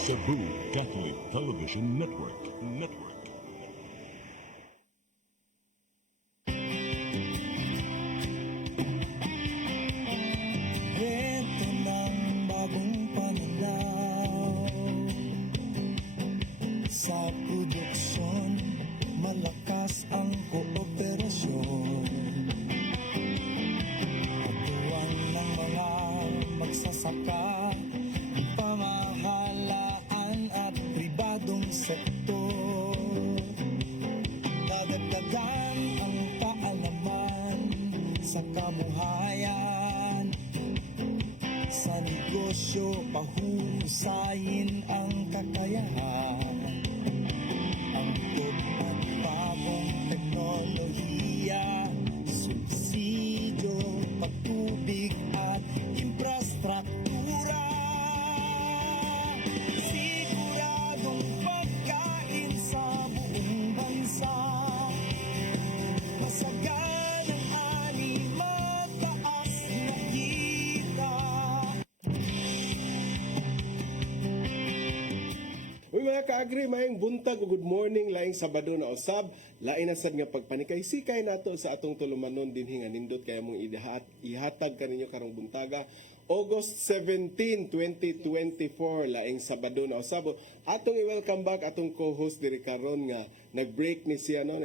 Cebu Catholic Television Network. Kwento ng bagong pananaw sa produksyon, malakas ang kooperasyon. Katuwan ng mga magsasaka, pamahalaan at pribadong sektor. Dadagdagan ang kaalaman sa kabuhayan, sa negosyo, pahusayin ang kakayahan. Ang at bagong teknolohiya, subsidyo, pagtubig at infrastruktura. Siguradong pagkain sa buong bansa, masagan ang ani, mataas na kita. May mga kaagri, mayang buntag o good morning, laing Sabado na usab, lain na sad nga pagpanikay-sikay nato sa atong tulumanon dinhi nga nindot kaya mong ihatag kaninyo karong buntaga. August 17, 2024, laing Sabado na usab. Atong i-welcome back atong co-host diri karon nga nag-break ni siya no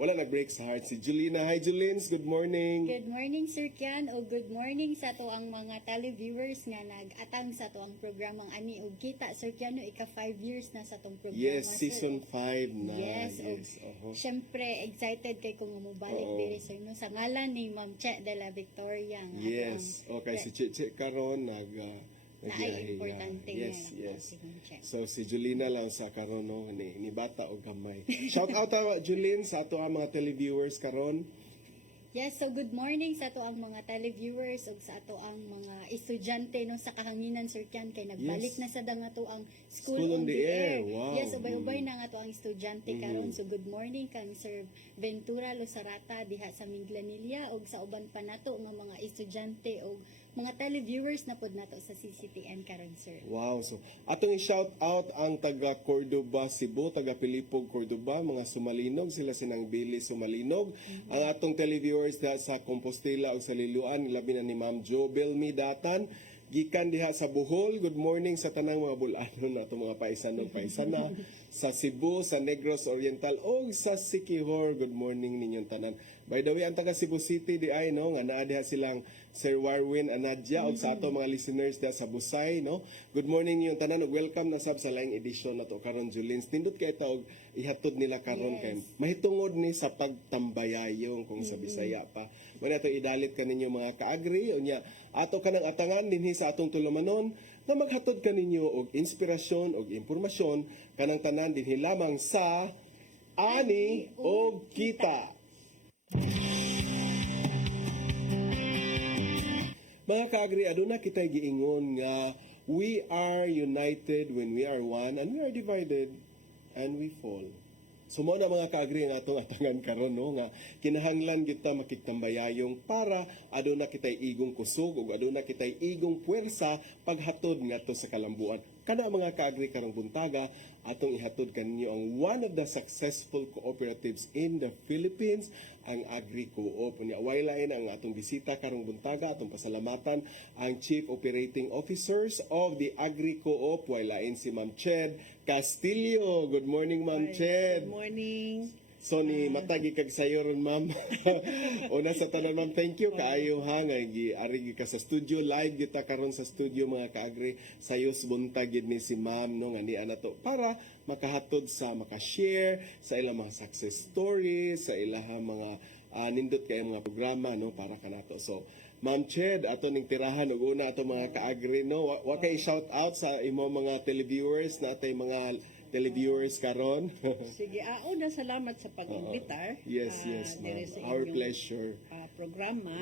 wala nag-break sa heart si Julina. Hi Julins, good morning. Good morning, Sir Kian, o good morning sa to ang mga televiewers nga nag-atang sa to ang programang Ani og Kita. Sir Kian, no, ika 5 years na sa tong programa. Yes, sir. season 5 na. Yes, syempre excited kay kung mubalik diri sir no sa ngalan ni Ma'am Che de la Victoria nga Yes, okay, si Che karon Naay importante yes, nga yes. si Ma'am Che. So si Julina lang sa karon no ni bata og gamay. Shout out Julin sa ato ang mga televiewers karon. Yes, so good morning sa ato ang mga televiewers ug sa ato ang mga estudyante no sa kahanginan Sir Kian kay nagbalik Yes. na sa nga to ang School on the Air. Wow. Yes, ubay-ubay na nga to ang estudyante karon. So good morning kang Sir Ventura Losarata diha sa Minglanilla ug sa uban pa nato nga mga estudyante ug mga televiewers na pod nato sa CCTN karon sir. Wow. So atong i-shout out ang taga Cordoba, Cebu, taga Pilipog, Cordoba, mga Sumalinog, sila sinang Billy Sumalinog. Ang atong televiewers sa Compostela ug sa Liloan, labi na ni Ma'am Jobel Midatan. Gikan diha sa Bohol, good morning sa tanang mga bulanon nato mga paisanog paisana sa Cebu, sa Negros Oriental o sa Siquijor, good morning ninyong tanan. By the way, ang taga Cebu City di ay no nga naa diha silang Sir Warwin Anadja o sa ato mga listeners diha sa Busay no. Good morning ninyong tanan ug welcome na sab sa laing edisyon nato karon Julins. Nindot kay ta og ihatod nila karon kay mahitungod ni sa pagtambayayong kung sa Bisaya pa. Muna to idalit kaninyo mga kaagri unya ato kanang atangan dinhi sa atong tulumanon na maghatod kaninyo og inspirasyon og impormasyon kanang tanan dinhi lamang sa Ani og Kita. Mga kaagri, aduna kitay giingon nga we are united when we are one and we are divided and we fall. So mo na mga kaagri nga atong atangan karon no nga kinahanglan kita makigtambayayong para aduna kitay igong kusog ug aduna kitay igong puwersa paghatod ngadto sa kalambuan. Kana mga kaagri karong buntaga atong ihatod kaninyo ang one of the successful cooperatives in the Philippines, ang Agri Co-op. Unya way lain ang atong bisita karong buntaga, atong pasalamatan ang Chief Operating Officers of the Agri Co-op, way lain si Ma'am Ched Castillo. Good morning, Ma'am Ched. Good morning. So ni matagi kag sayo ron ma'am. Una sa tanan ma'am, thank you kaayo ha nga ari ka sa studio, live kita karon sa studio mga kaagri. Sayos buntag gid ni si ma'am no nga ni ana to para makahatod sa maka-share sa ilang mga success stories, sa ilang mga nindot kay mga programa no para kanato. So Ma'am Ched, ato ning tirahan ug una ato mga kaagri no. Wa kay shout out sa imo mga televiewers na atay mga televiewers karon. Sige, una salamat sa pag-imbitar. Yes, yes, dire ma'am. sa Our inyong, pleasure. Programa.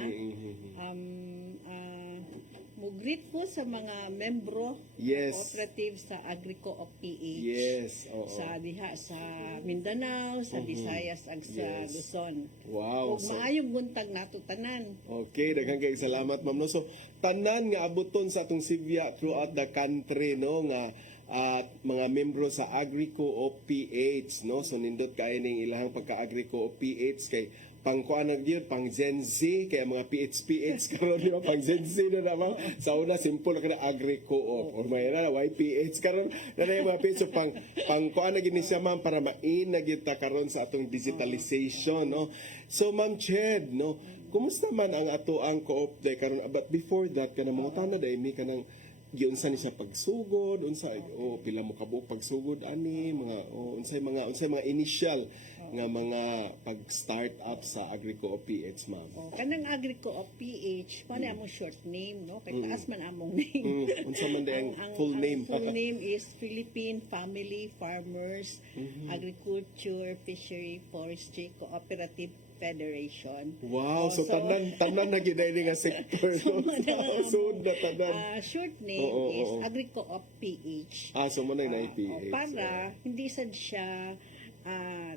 Mugreet po sa mga membro Yes. cooperative sa Agri-Co-op PH. Yes, oo. Sa diha sa Mindanao, sa Visayas ag sa Yes. Luzon. Wow. Ug maayong buntag nato tanan. Okay, daghang kay salamat ma'am no. So tanan nga abuton sa atong Sivya throughout the country no nga at mga membro sa Agri-Co-op PH, no? So nindot kay ning ilahang pagka-Agri-Co-op PH kay pangkuan na gyud pang Gen Z kay mga PH karon di ba pang Gen Z na naman sa una simple na kada Agri-Co-op or may na YPH karon na yung mga PH so pangkuan na gini siya ma'am para main na gyud ta karon sa atong digitalization, no? So Ma'am Ched, no, kumusta man ang ato ang co-op day karon, but before that kana mga tana day mi kanang giunsa ni sa pagsugod, unsa o pila mo kabuok pagsugod ani mga unsay mga initial nga mga pag-start up sa Agri-Co-op PH ma'am. Kanang Agri-Co-op PH, paano among short name, no? Kay taas man among name. Unsa man day ang full name? Full name is Philippine Family Farmers Agriculture Fishery Forestry Cooperative Federation. Wow, so tanan na giday ni nga sector. So, Sud na tanan. short name is Agri-Co-op PH. So mo na PH. Para hindi sad siya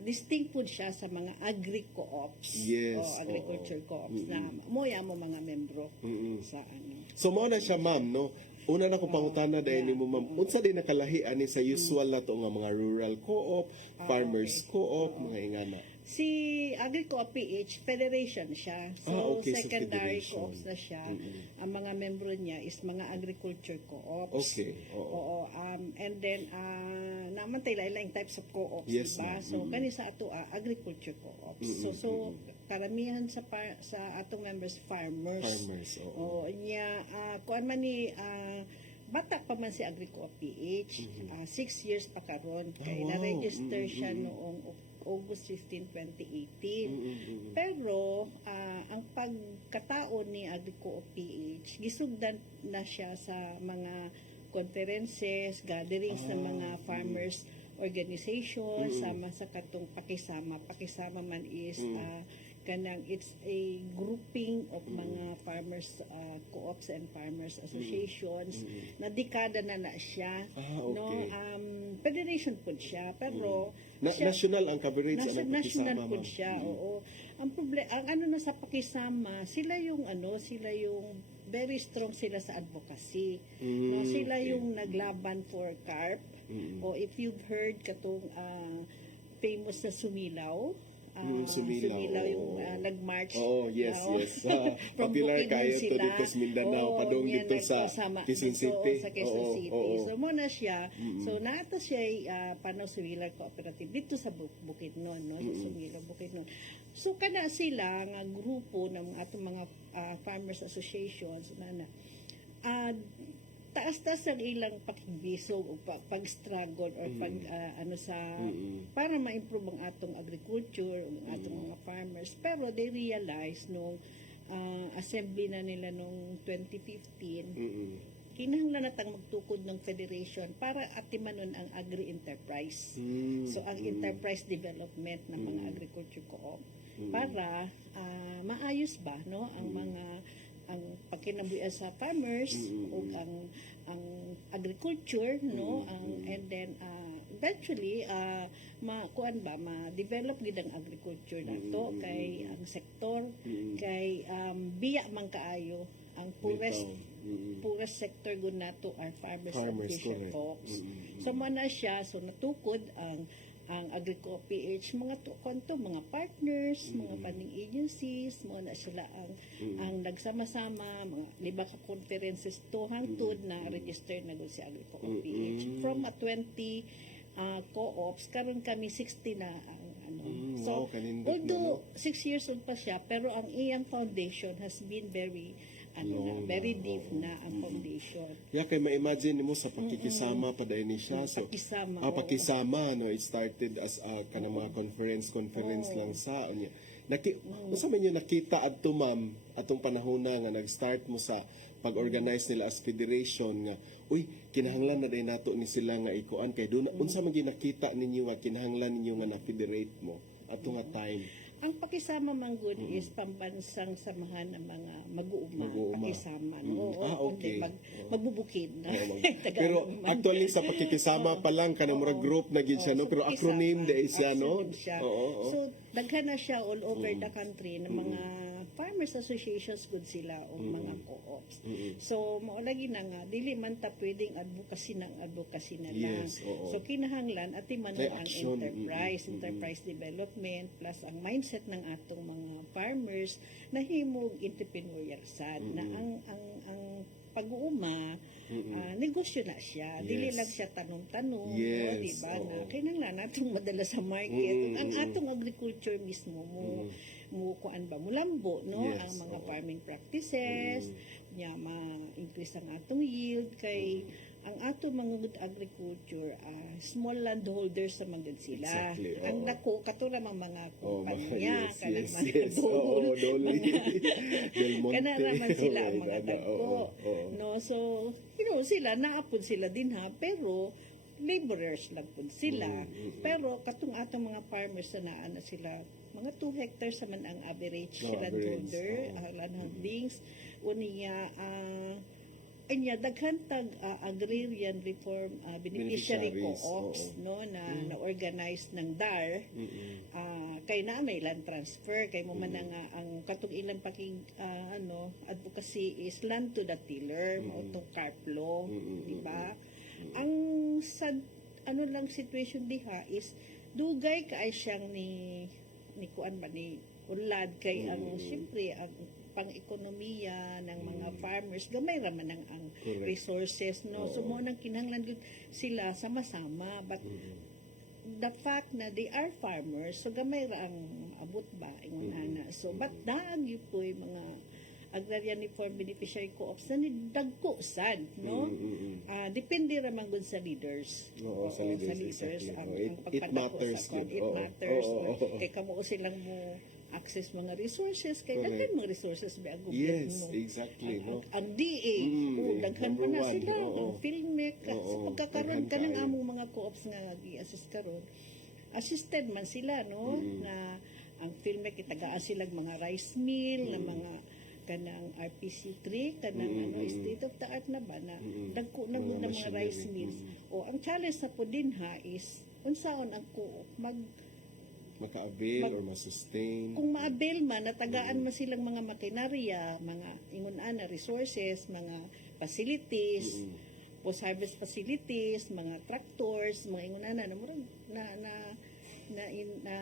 distinct po siya sa mga agri-co-ops Yes, o agriculture co-ops na mo mga membro sa ano. So mo na siya ma'am, no? Una na ko pangutana dahil ni mo ma'am, unsa din nakalahi ani sa usual na to nga mga rural co-op, farmers co-op, mga ingana. Si Agri-Co-op PH, federation siya. So, Okay, so secondary federation. co-ops na siya. Ang mga membro niya is mga agriculture co-ops. Okay, oo. And then, naman tayo lain types of co-ops, Yes, diba? ma'am. So, kani sa ato, agriculture co-ops. So, karamihan sa atong members, farmers. Farmers, oo. Niya, kuan man ni, bata pa man si Agri-Co-op PH, 6 years pa karon kay wow. na-register siya noong August 15, 2018. Pero ang pagkataon ni Agri-Co-op PH, gisugdan na siya sa mga conferences, gatherings ng mga farmers organization, sama sa katong pakisama. Pakisama man is kanang it's a grouping of mga farmers co-ops and farmers associations na dekada na siya, okay. no, federation po siya pero National ang coverage national po siya. Oo, ang problema ang ano na sa pakisama, sila yung very strong sila sa advocacy, no, sila yung naglaban for carp, o if you've heard katong famous na Sumilaw. Sumilaw yung nag-march. Oh, yes, yes. From Popular Bukidnon kayo to sila. dito sa Mindanao, padong yan, dito sa Quezon City. Sa Quezon Oo, City. oo. So, muna siya. So, naata siya Panaw Sumilaw Cooperative dito sa Bukidnon, no? Sa Sumilaw, Bukidnon. So, kana sila nga grupo ng atong mga farmers associations na taas-taas ang ilang pakibisog o pag-struggle or para ma-improve ang atong agriculture, ang atong mga farmers. Pero they realize nung assembly na nila nung 2015, kinahanglan natang magtukod ng federation para atimanon ang agri-enterprise. So, ang enterprise development ng mga agriculture co-op para maayos ba, no, ang pagkinabuhi sa farmers o ang agriculture, no, and then eventually ma-develop gid ang agriculture nato kay ang sektor kay biya man kaayo ang poorest sector gud nato are farmers and fisher folks. So mana siya, so natukod ang Agri-Co-op PH, mga mga partners, mga funding agencies, mga na sila ang nagsama-sama, mga liba ka conferences to hangtod na register na gud si Agri-Co-op PH. From 20 co-ops, karon kami 60 na ang So, although 6 years old pa siya, pero ang iyang foundation has been very very deep na ang foundation. Kay ma-imagine mo sa pakikisama pa dahil ni siya. So, pakisama, no, it started as kanang mga conference lang sa niya. Unsa man yung nakita adto ma'am atong panahon na nga nag-start mo sa pag-organize nila as federation nga kinahanglan na day nato ni sila nga ikuan kay doon unsa man nakita ninyo nga kinahanglan ninyo nga na-federate mo ato nga time. Ang pakisama man good is pambansang samahan ng mga mag-uuma. Pakisama. Okay. Magbubukid. Pero actually sa pakikisama pa lang kanang murag group na gid siya, no? Pero acronym dahil siya, no? So, daghan na siya all over the country ng mga farmers associations good sila o mga co-ops. So mao lagi na nga dili man ta pwedeng advocacy na lang. Yes, oo. So kinahanglan ati man May ang action. enterprise development plus ang mindset ng atong mga farmers na himog entrepreneurial sad na ang pag-uuma negosyo na siya. Dili Yes. lang siya tanong-tanong, Yes, di ba? oo. Na kinahanglan natong madala sa market. Ang atong agriculture mismo mo kuan ba mulambo no Yes, ang mga oo. farming practices nya ma-increase ang atong yield kay ang atong mga agriculture small landholders sa magud sila. Exactly, Ang oo. dako katulad mga Oh, kumpanya yes, kanang yes, mga yes. Oo, Dolly. Del Monte. kana naman sila Oh ang my mga God, dagko. oo, oo. No, so sila naapod sila din ha pero laborers lang po sila. Pero katong atong mga farmers na naa na sila mga 2 hectares naman ang average No, landholder, average, landholdings. Unya anya daghan tag agrarian reform beneficiary Beneficiaries, co-ops oo. no na organize ng DAR kay na may land transfer kay mo man nga ang katong ilang advocacy is land to the tiller mao tong CARPLO di ba ang sad lang situation diha is dugay kaay siyang ni kuan ba ni ulad kay ang syempre ang pang-ekonomiya ng mga farmers gamay ra man ang Correct. resources no so mo nang kinahanglan gyud sila sama-sama but the fact na they are farmers so gamay ra ang abot ba ingon ana so but daag gyud po'y mga agrarian reform beneficiary co-ops na ni dagko sad no depende ra man gud sa leaders Oo, sa leaders, exactly. ang, Oo, ang it pagpadako matters sa kwan. yun. It Oo, matters oo, no? oo. Kay kamo silang mo access mga resources kay Correct. daghan mga resources ba ang Yes, gobyerno exactly, no? ang DA daghan pa number na one, sila oo. ang PhilMec sa Oo, pagkakaroon daghan ka ng kaayo. among mga co-ops nga gi-assist karon assisted man sila no na ang PhilMec itagaan sila mga rice mill na mga kanang RPC3 kanang state of the art na ba na dagko na Mga mga machinery. rice mills o ang challenge na po din ha is unsaon ang co-op Maka-avail or ma-sustain. kung ma-avail man natagaan man silang mga makinarya mga ingon ana resources mga facilities post-harvest facilities mga tractors mga ingon ana na murag na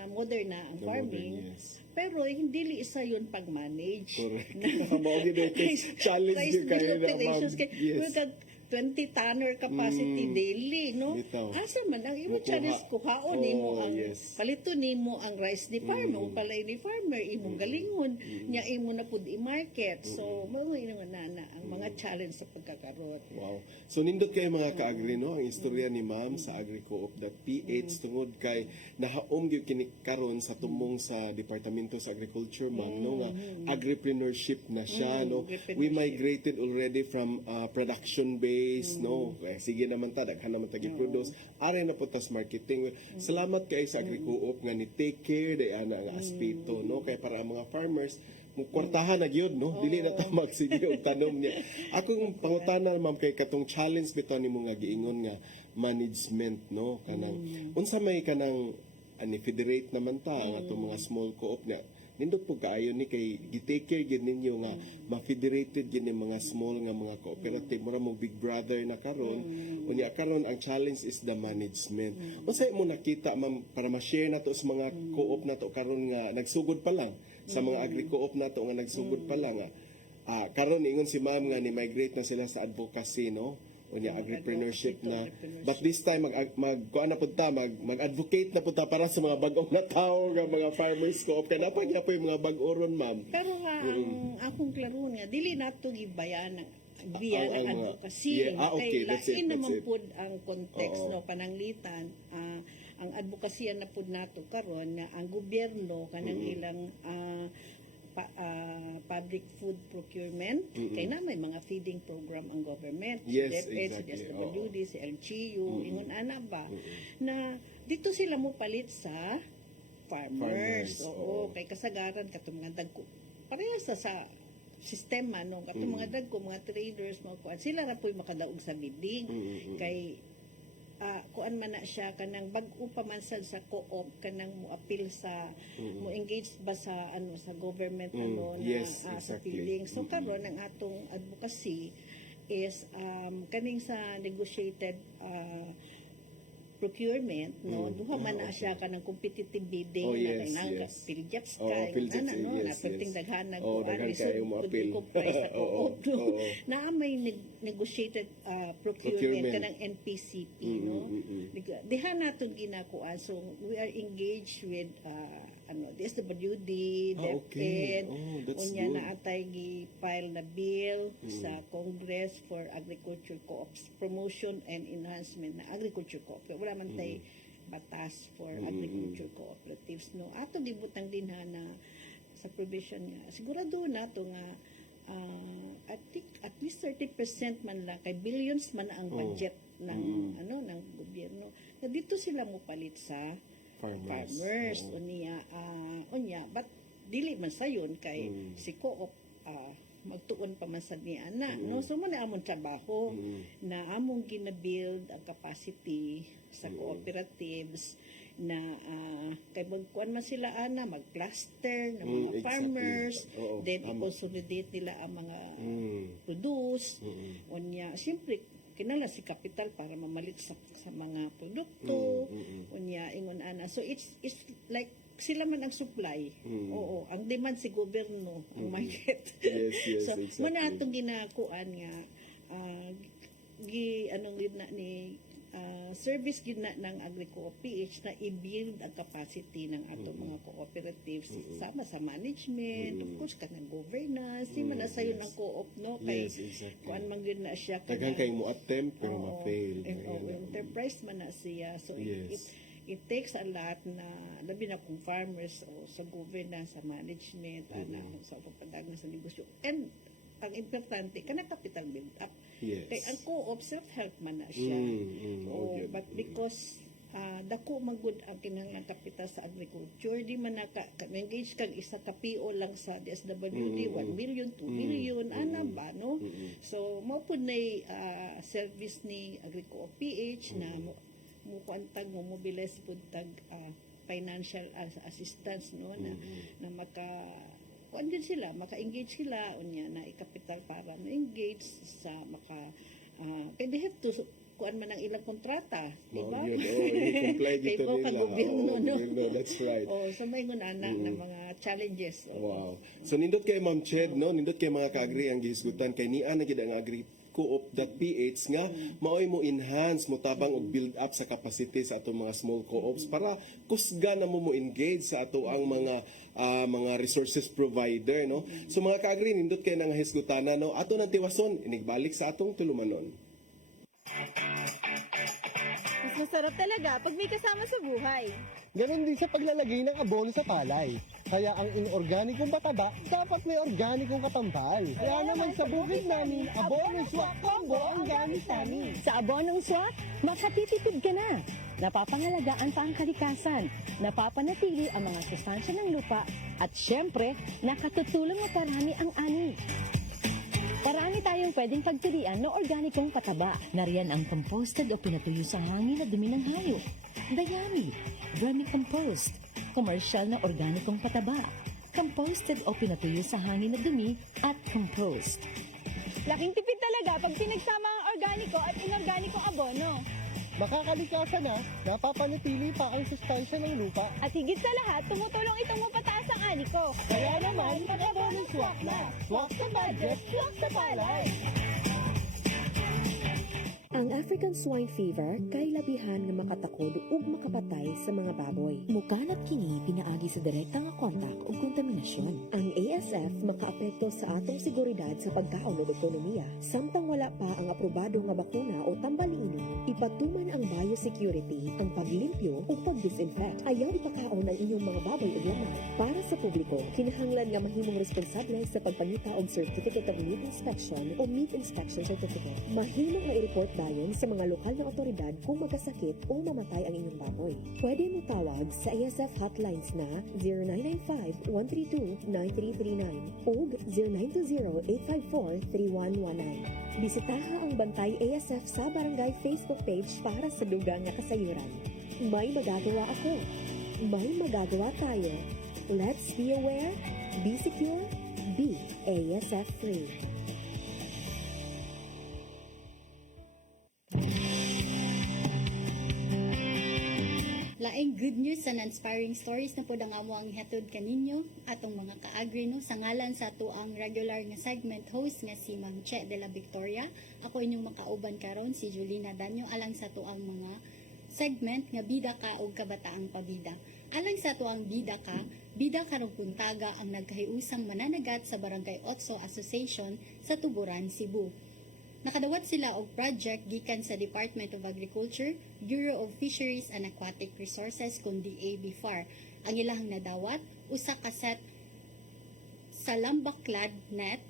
modern na ang farming Yes. pero hindi isa yun pag-manage Correct. Mao gid kay challenge rice gyud kayo mill na operations ma'am. kay Yes. we got 20 tonner capacity daily no Bitaw. asa man ang imo Mukuha. challenge kuhaon nimo Oh, ang yes. palito nimo ang rice ni farmer o palay ni farmer imong galingon nya imo na pud i-market so mao nga nana ang mga challenge sa pagkakaroon Wow. So nindot kay mga ka-agri no ang istorya ni Ma'am sa agricoop.ph tungod kay nahaom gyud kini karon sa tumong sa Departamento sa Agriculture Ma'am no nga agripreneurship na siya no. We migrated already from production based no. Kaya sige naman ta daghan naman ta gi-produce are na putas marketing. Salamat kay sa agricoop nga ni take care day ana nga aspeto no kay para ang mga farmers kwartahan na gyud no dili na ta magsige og tanom niya akong pangutana ma'am kay katong challenge bitaw nimo nga giingon nga management no kanang unsa may kanang federate naman ta ang atong mga small co-op na nindot po kaayo ni kay gi-take care gyud ninyo nga ma-federated gyud ni mga small nga mga cooperative mura mo big brother na karon unya karon ang challenge is the management unsa mo nakita ma'am para ma-share nato sa mga co-op nato karon nga nagsugod pa lang sa mga agri-co-op nato nga nagsugod pa lang karon ingon si ma'am nga ni migrate na sila sa advocacy no unya agripreneurship na but this time kuan na pud ta mag-advocate na pud ta para sa mga bag-ong na tawo nga mga farmers co-op kay dapat gyud po yung mga bag-o ron ma'am pero nga ang akong klaron nga dili nato gibayan ng Ang biya ng mga- advocacy Yeah, okay, kay that's it, lain naman that's it. pud ang context Oo. no pananglitan ang advokasya na pud nato karon nga ang gobyerno kanang ilang public food procurement kay na may mga feeding program ang government Yes, si DepEd, exactly. si SWD, si LGU ingon ana ba na dito sila mo palit sa farmers, Farmers, oo oo. kay kasagaran katong mga dagko parehas sa sistema no katong mga dagko mga traders mga kuan sila ra po'y makadaog sa bidding kay kuan man na siya kanang bag-o pa man sad sa co-op kanang mo appeal sa mo engage ba sa sa government Yes, sa exactly. billing. So karon ang atong advocacy is kaning sa negotiated procurement duha man na siya kanang competitive bidding Oh, yes, na kanang yes. PhilJeps Oh, kay PhilJeps, ano yes, naperting yes. daghanag Oh, daghan kayo mo appeal. price sa Oo, co-op oo. na may negotiated procurement Procurement. kanang NPCP diha naton ginakuan, so we are engaged with DSWD, Okay. DepEd, Oh, that's unya good. na atay gi-file na bill sa Congress for Agriculture Co-ops promotion and enhancement na agriculture co-op. Wala man tay batas for agriculture cooperatives, no. Ato gibutang din na sa provision nga sigurado nato nga I think at least 30% man lang kay billions man ang budget ng ng gobyerno. Na dito sila mo palit sa farmers Oo. unya but dili man sayon kay si co-op magtuon pa man sad niya na no, so man among trabaho na among gina-build ang capacity sa cooperatives na kay magkuan man sila mag-cluster ng mga Exactly. farmers, Oo, then tama. i-consolidate nila ang mga produce unya syempre kinala si capital para mamalit sa mga produkto unya ingon ana, so it's like sila man ang supply. Oo, ang demand si gobyerno ang market. Yes, So exactly. man atong ginakuan nga anong gid na ni service gid na ng Agri-Co-PH na i-build ang capacity ng atong mga cooperatives sama sa management, of course kanang governance, di man na sayo ng co-op no kay Yes, exactly. kuan man gid na siya Daghan kay mo attempt pero ma-fail. enterprise man na siya, so Yes. it takes a lot na labi na kung farmers o sa governance, sa management, sa pagpadagan sa negosyo. And ang importante, kanang capital build up. Yes. Kay ang co-op, self-help man na siya. Okay. But because dako magud ang kinahanglan capital sa agriculture, di man engage kang isa ka PO lang sa DSWD, 1 million, 2 million, ana ba, no? So, mao pud nay service ni Agri-Co-PH na mo kuantag mo mobilize pud tag financial assistance no na maka kuan din sila, maka-engage sila unya na i-capital para ma-engage sa kay they have to kuan man ang ilang kontrata, di ba? I-comply dito Kay nila. gobyerno, no? That's right. So may anak na mga challenges. Wow. So nindot kay Ma'am Ched, no? Nindot kay mga ka-agri ang gihisgutan kay niya na gid ang agri co-op.ph nga maoy mo enhance mo tabang og build up sa capacity sa atong mga small co-ops para kusga na mo engage sa ato ang mga resources provider, no? So mga ka-agri nindot kay nang hisgutana, no? Ato nang tiwason inigbalik sa atong tulumanon. Mas masarap talaga pag may kasama sa buhay. Ganon din sa paglalagay ng abono sa palay. Kaya ang inorganikong pataba, dapat may organikong katampal. Kaya naman sa bukid namin, abono swak combo ang gamit namin. Sa abonong swak, makatitipid ka na. Napapangalagaan pa ang kalikasan, napapanatili ang mga sustansya ng lupa, at syempre, nakatutulong na parami ang ani. Karami tayong pwedeng pagpilian ng organikong pataba. Nariyan ang composted o pinatuyo sa hangin na dumi ng hayop. Dayami, vermicompost, commercial na organikong pataba, composted o pinatuyo sa hangin na dumi at compost. Laking tipid talaga pag pinagsama ang organiko at inorganikong abono. Makakalikasan na, napapanatili pa ang sustansya ng lupa. At higit sa lahat, tumutulong itong mapataas ang aniko. Kaya naman, mag-abono swak na. Swak sa budget, swak sa palay. Ang African swine fever kay labihan nga makatakod ug makapatay sa mga baboy. Mukanat kini pinaagi sa direktang nga kontak ug kontaminasyon. Ang ASF makaapekto sa atong seguridad sa pagkaon ug ekonomiya. Samtang wala pa ang aprobado nga bakuna o tambaliini, ipatuman ang biosecurity, ang paglimpyo ug pagdisinfect. Ayaw ipakaon ang inyong mga baboy ug lamay. Para sa publiko, kinahanglan nga mahimong responsable sa pagpangita og Certificate of Meat Inspection o Meat Inspection Certificate. Mahimong nga i-report dayon sa mga lokal na otoridad kung magkasakit o mamatay ang inyong baboy. Pwede mo tawag sa ASF hotlines na 0995-132-9333 ug 0920-854-3119. Bisitaha ang Bantay ASF sa Barangay Facebook page para sa dugang nga kasayuran. May magagawa ako. May magagawa tayo. Let's be aware, be secure, be ASF free. Laing good news sa inspiring stories na po ang amo ang ihatod kaninyo atong mga kaagri no sa ngalan sa tuang regular nga segment host nga si Ma'am Che de la Victoria. Ako inyong makauban karon si Julina Danyo alang sa tuang mga segment nga bida ka o kabataang pabida. Alang sa tuang bida karong puntaga ang nagkahiusang mananagat sa Barangay Otso Association sa Tuburan, Cebu. Nakadawat sila og project gikan sa Department of Agriculture, Bureau of Fisheries and Aquatic Resources kun DABFAR. Ang ilahang nadawat usa ka set sa lambaklad net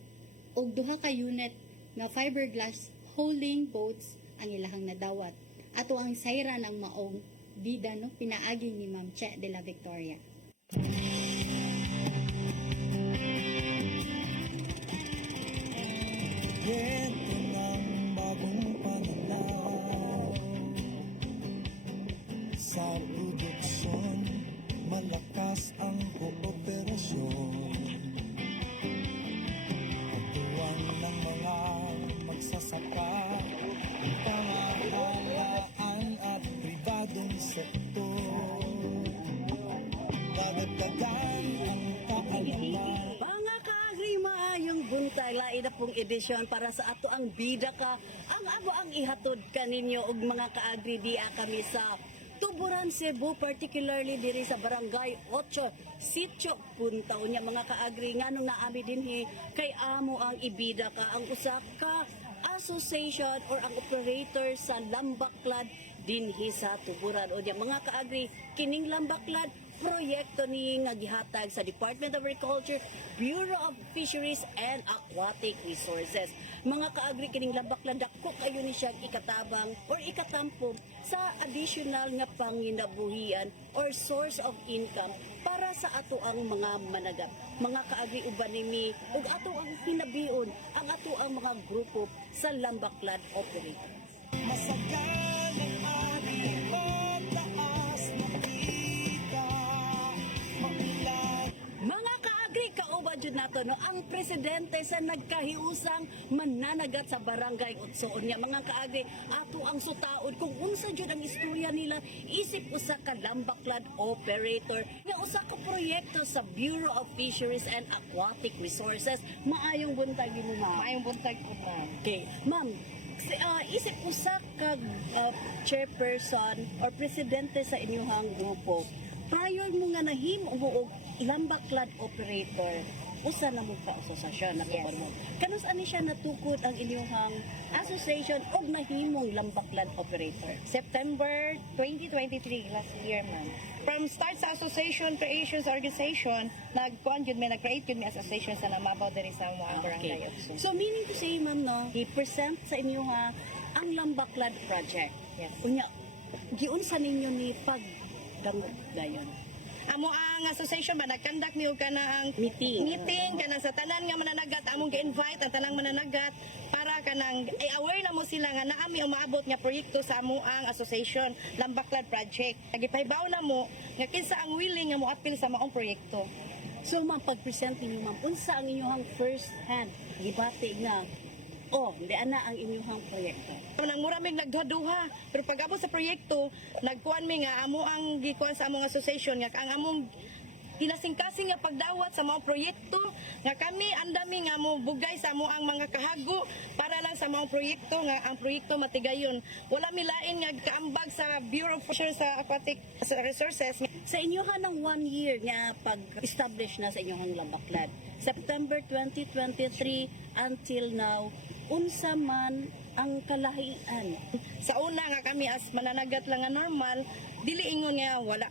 ug duha ka unit nga fiberglass holding boats ang ilahang nadawat. Ato ang sayran ang maong bida no pinaagi ni Ma'am Che de la Victoria. Kwento ng bagong pananaw sa produksyon, malakas ang kooperasyon. Katuwang ng mga magsasaka, pamahalaan at pribadong sektor. Dadagdagan ang kaalaman. Mga kaagri, maayong buntag lain na pong edisyon para sa ato ang bida ka. Ang abo ang ihatod kaninyo og mga kaagri diya kami sa Tuburan, Cebu, particularly diri sa Barangay 8, Sitio Puntaw niya mga kaagri nganong naami dinhi kay amo ang ibida ka ang usa ka association or ang operator sa Lambaklad dinhi sa Tuburan. O diya mga kaagri kining Lambaklad proyekto ni nga gihatag sa Department of Agriculture, Bureau of Fisheries and Aquatic Resources. Mga kaagri kining Lambaklad dako kayo ni siyang ikatabang or ikatampo sa additional nga panginabuhian or source of income para sa ato ang mga managat. Mga kaagri uban nimi ug ato ang hinabion ang ato ang mga grupo sa Lambaklad operator. Masagan ang ating mataas na kita, maulan. Mga kaagri, kauban jud nato no ang presidente sa nagkahiusang mananagat sa Barangay Otso niya. Mga kaagri, ato ang sutaod kung unsa jud ang istorya nila isip usa ka Lambaklad operator nga usa ka proyekto sa Bureau of Fisheries and Aquatic Resources. Maayong buntag mo, ma'am. Maayong buntag ko, ma'am. Okay, ma'am. Isip usa ka chairperson or presidente sa inyong grupo. Prior mo nga nahimo og Lambaklad operator, usa na mo ka asosasyon na mo. Kanus ani siya natukod ang inyong association og nahimong Lambaklad operator? September 2023 last year, ma'am. From start sa association, creation sa organization, nag-create yun may association sa namabaw diri sa mga barangay. Okay. So meaning to say, ma'am, no, i-present sa inyo ang Lambaklad project. Yes. Unya, giunsa ninyo ni pagdangog dayon? Amo ang association ba nagkandak mi og kana ang Meeting. kana sa tanan nga mananagat among gi-invite ang tanang mananagat para kanang aware na mo sila nga naami umaabot nga proyekto sa amo ang association Lambaklad project. Nagipahibaw na mo nga kinsa ang willing nga mo apil sa maong proyekto. So, ma'am, pag-present ninyo, ma'am, unsa ang inyong first hand gibati nga di ana ang inyong proyekto? Nang mura mig nagduha pero pag abot sa proyekto nagkuan mi nga amo ang gikuan sa among association nga ang among kinasing-kasing nga pagdawat sa mga proyekto nga kami andami nga mo bugay sa amo ang mga kahago para lang sa mga proyekto nga ang proyekto matigayon. Wala mi lain nga kaambag sa Bureau of Fisheries sa Aquatic Resources. Sa inyong ng 1 year nga pag-establish na sa inyong Lambaklad, September 2023 until now, unsa man ang kalahian? Sa una nga kami as mananagat lang nga normal, dili ingon nga wala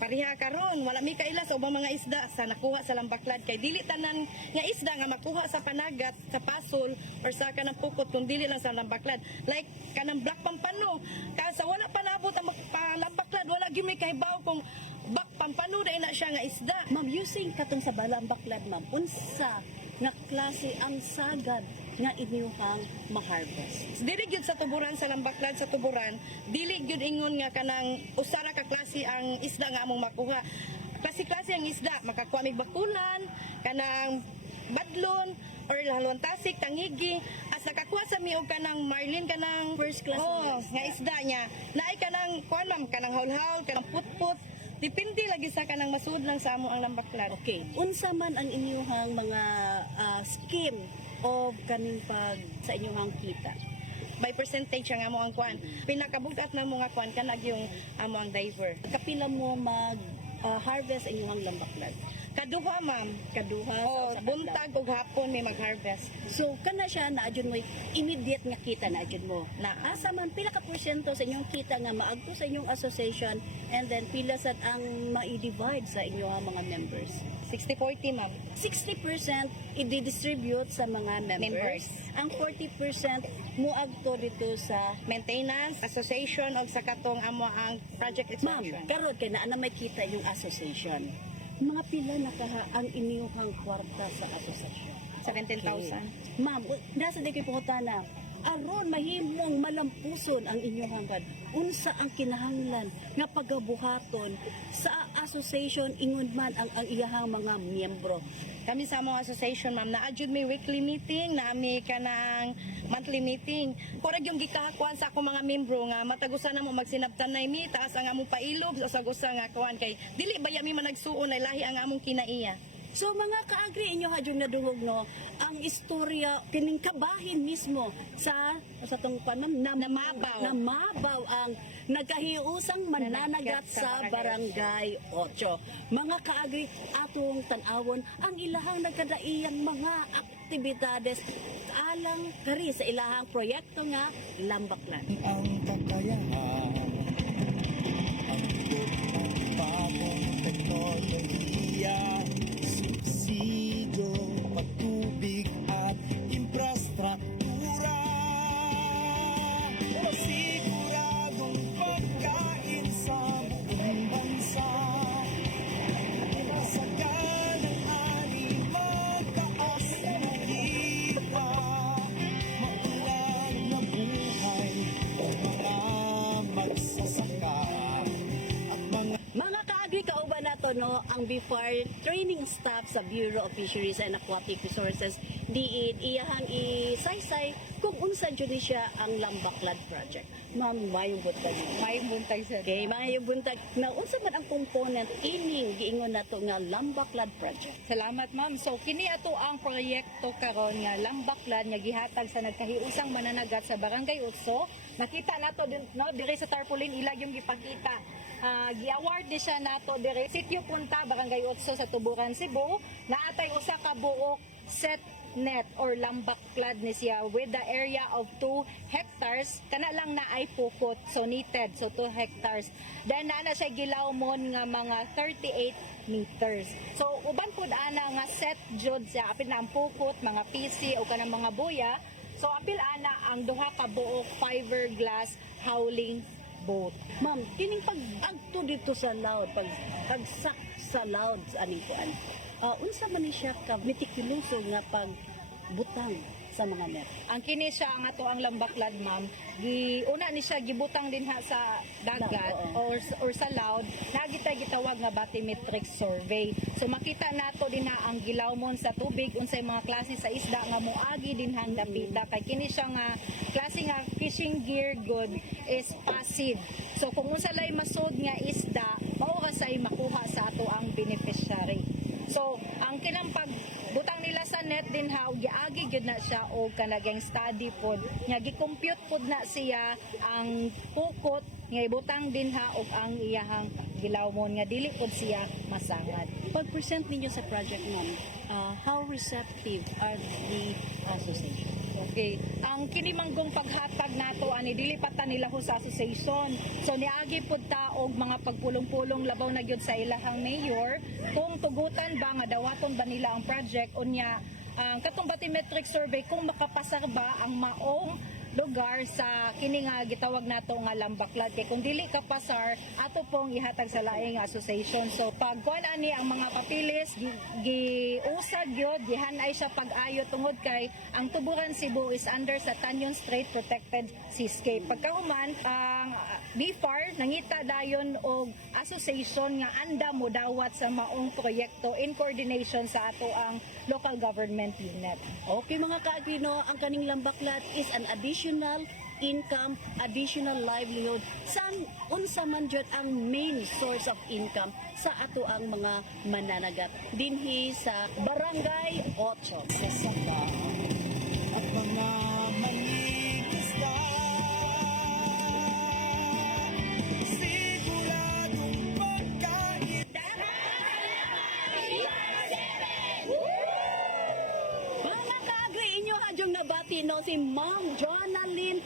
pareha karon wala mi kaila sa ubang mga isda sa nakuha sa Lambaklad kay dili tanan nga isda nga makuha sa panagat sa pasol or sa kanang pukot kung dili lang sa Lambaklad like kanang black pampano sa wala pa nabot ang Lambaklad wala gyud mi kahibaw kung pampano na ina siya nga isda. Ma'am, using katong sa Balambaklad, ma'am, unsa nga klase ang sagad nga inyuhang ma-harvest? Dili gyud sa tuburan sa Lambaklad sa tuburan, dili gyud ingon nga kanang usara ka klase ang isda nga among makuha. Klase-klase ang isda, makakuha mig bakulan, kanang badlon or halontasik, tangigi, as nakakuha sa mi og kanang marlin kanang First class oh, mga nga isda niya. Naay kanang kuan ma'am, kanang haul-haul, kanang putput. Depende lagi sa kanang masud lang sa amo ang Lambaklad. Okay, unsa man ang inyuhang mga scheme of kaning pag sa inyuhang kita? By percentage ang amo ang kuan. Pinakabugat na mo nga kuan kanag yung amo ang diver. Kapila mo mag harvest inyuhang Lambaklad? Kaduha ma'am. Kaduha Oh, sa buntag ug hapon may mag-harvest. So kana siya na adyon mo immediate nga kita na adyon mo. Na Asa man pila ka porsyento sa inyong kita nga maagto sa inyong association and then pila sad ang ma-divide sa inyong mga members? 60-40 ma'am. 60% i-distribute sa mga members. Ang 40% muagto dito sa Maintenance, association og sa katong amo ang project Ma'am, expansion. karod kay naa na may kita yung association. Mga pila na kaha ang inyong kwarta sa association? 17,000. Ma'am, nasa di kayo pangutana, aron mahimong malampuson ang inyong hangad. Unsa ang kinahanglan nga pagabuhaton sa association ingon man ang iyahang mga miyembro? Kami sa among association ma'am, na-adjud may weekly meeting, naami ka ng monthly meeting. Kurag yung gikahakuan sa akong mga membro nga matagusan na mo magsinabtan na mi, taas ang among pailog, o sagusa nga kuan kay dili ba yami man nagsuon ay lahi ang among kinaiya. So mga kaagri inyo hadyon nadungog no, ang istorya kining kabahin mismo sa tong panam namabaw ang nagkahiusang mananagat sa barangay 8. Mga kaagri atong tan-awon ang ilahang nagkadaiyang mga aktibidades alang kari sa ilahang proyekto nga Lambaklad. Ang kakayahan, ang bagong teknolohiya, subsidyo, pagtubig at infrastruktura. Siguradong pagkain sa buong bansa. Masagan ang ani, magtaas na kita. Maulan na buhay ang mga magsasaka at mga Mga kaagri kauban nato no ang BIFAR training staff sa Bureau of Fisheries and Aquatic Resources diin iyahang isaysay kung unsa jud ni siya ang Lambaklad project. Ma'am, mayong buntag. May buntag sa Okay, mayong buntag. Na unsa man ang component ining giingon nato nga Lambaklad project? Salamat ma'am. So kini ato ang proyekto karon nga Lambaklad nga gihatag sa nagkahiusang mananagat sa Barangay Utso. Nakita nato din no diri sa tarpaulin ilag yung gipakita. Gi-award ni siya nato diri Sitio Punta Barangay Utso sa Tuburan, Cebu. Naatay usa ka buok set net or Lambaklad ni siya with the area of 2 hectares kana lang na ay pukot so needed so 2 hectares then na siya gilawmon nga mga 38 meters so uban pud ana nga set jud siya apil na ang pukot mga PC o kanang mga buya so apil ana ang duha ka buok fiberglass howling boat. Ma'am, kining pag-agto dito sa loud, pagsak sa loud aning kuan. Unsa man ni siya ka meticuloso nga pagbutang sa mga net? Ang kini siya ang ato ang Lambaklad ma'am una ni siya gibutang din ha sa dagat or sa loud nagitay gitawag nga bathymetric survey so makita nato din ha ang gilawmon sa tubig unsay mga klase sa isda nga moagi din hang dapita kay kini siya nga klase nga fishing gear good is passive so kung unsa lay masud nga isda mao ra say makuha sa ato ang beneficiary so ang kinang pagbutang nila sa net din ha giagi gyud na siya og kanagang study pod nga gi-compute pod na siya ang pukot nga ibutang din ha og ang iyahang gilawmon nga dili pod siya masangad. Pag-present ninyo sa project ma'am, how receptive are the association? Okay. Ang kini manggong paghatag nato ani dili pa ta nila sa association. So niagi pud ta og mga pagpulong-pulong labaw na gyud sa ilahang mayor kung tugutan ba nga dawaton ba nila ang project unya ang katong bathymetric survey kung makapasar ba ang maong lugar sa kini nga gitawag nato nga lambaklad. Kay kung dili ka pasar, ato pong ihatag sa laing association. So pag kuan ani ang mga papilis giusad gyud, gihanay siya pag-ayo tungod kay ang Tuburan Cebu is under sa Tanyon Strait Protected Seascape. Pagkahuman ang BFAR nangita dayon og association nga anda mo dawat sa maong proyekto in coordination sa ato ang local government unit. Okay mga ka-agrino, ang kaning lambaklat is an additional income, additional livelihood. Unsa man jud ang main source of income sa ato ang mga mananagat dinhi sa Barangay 8. sasaka at mga mangingisda. Siguradong pagkain. Mga ka-agri, inyo hadyong nabati no si Ma'am Jonalyn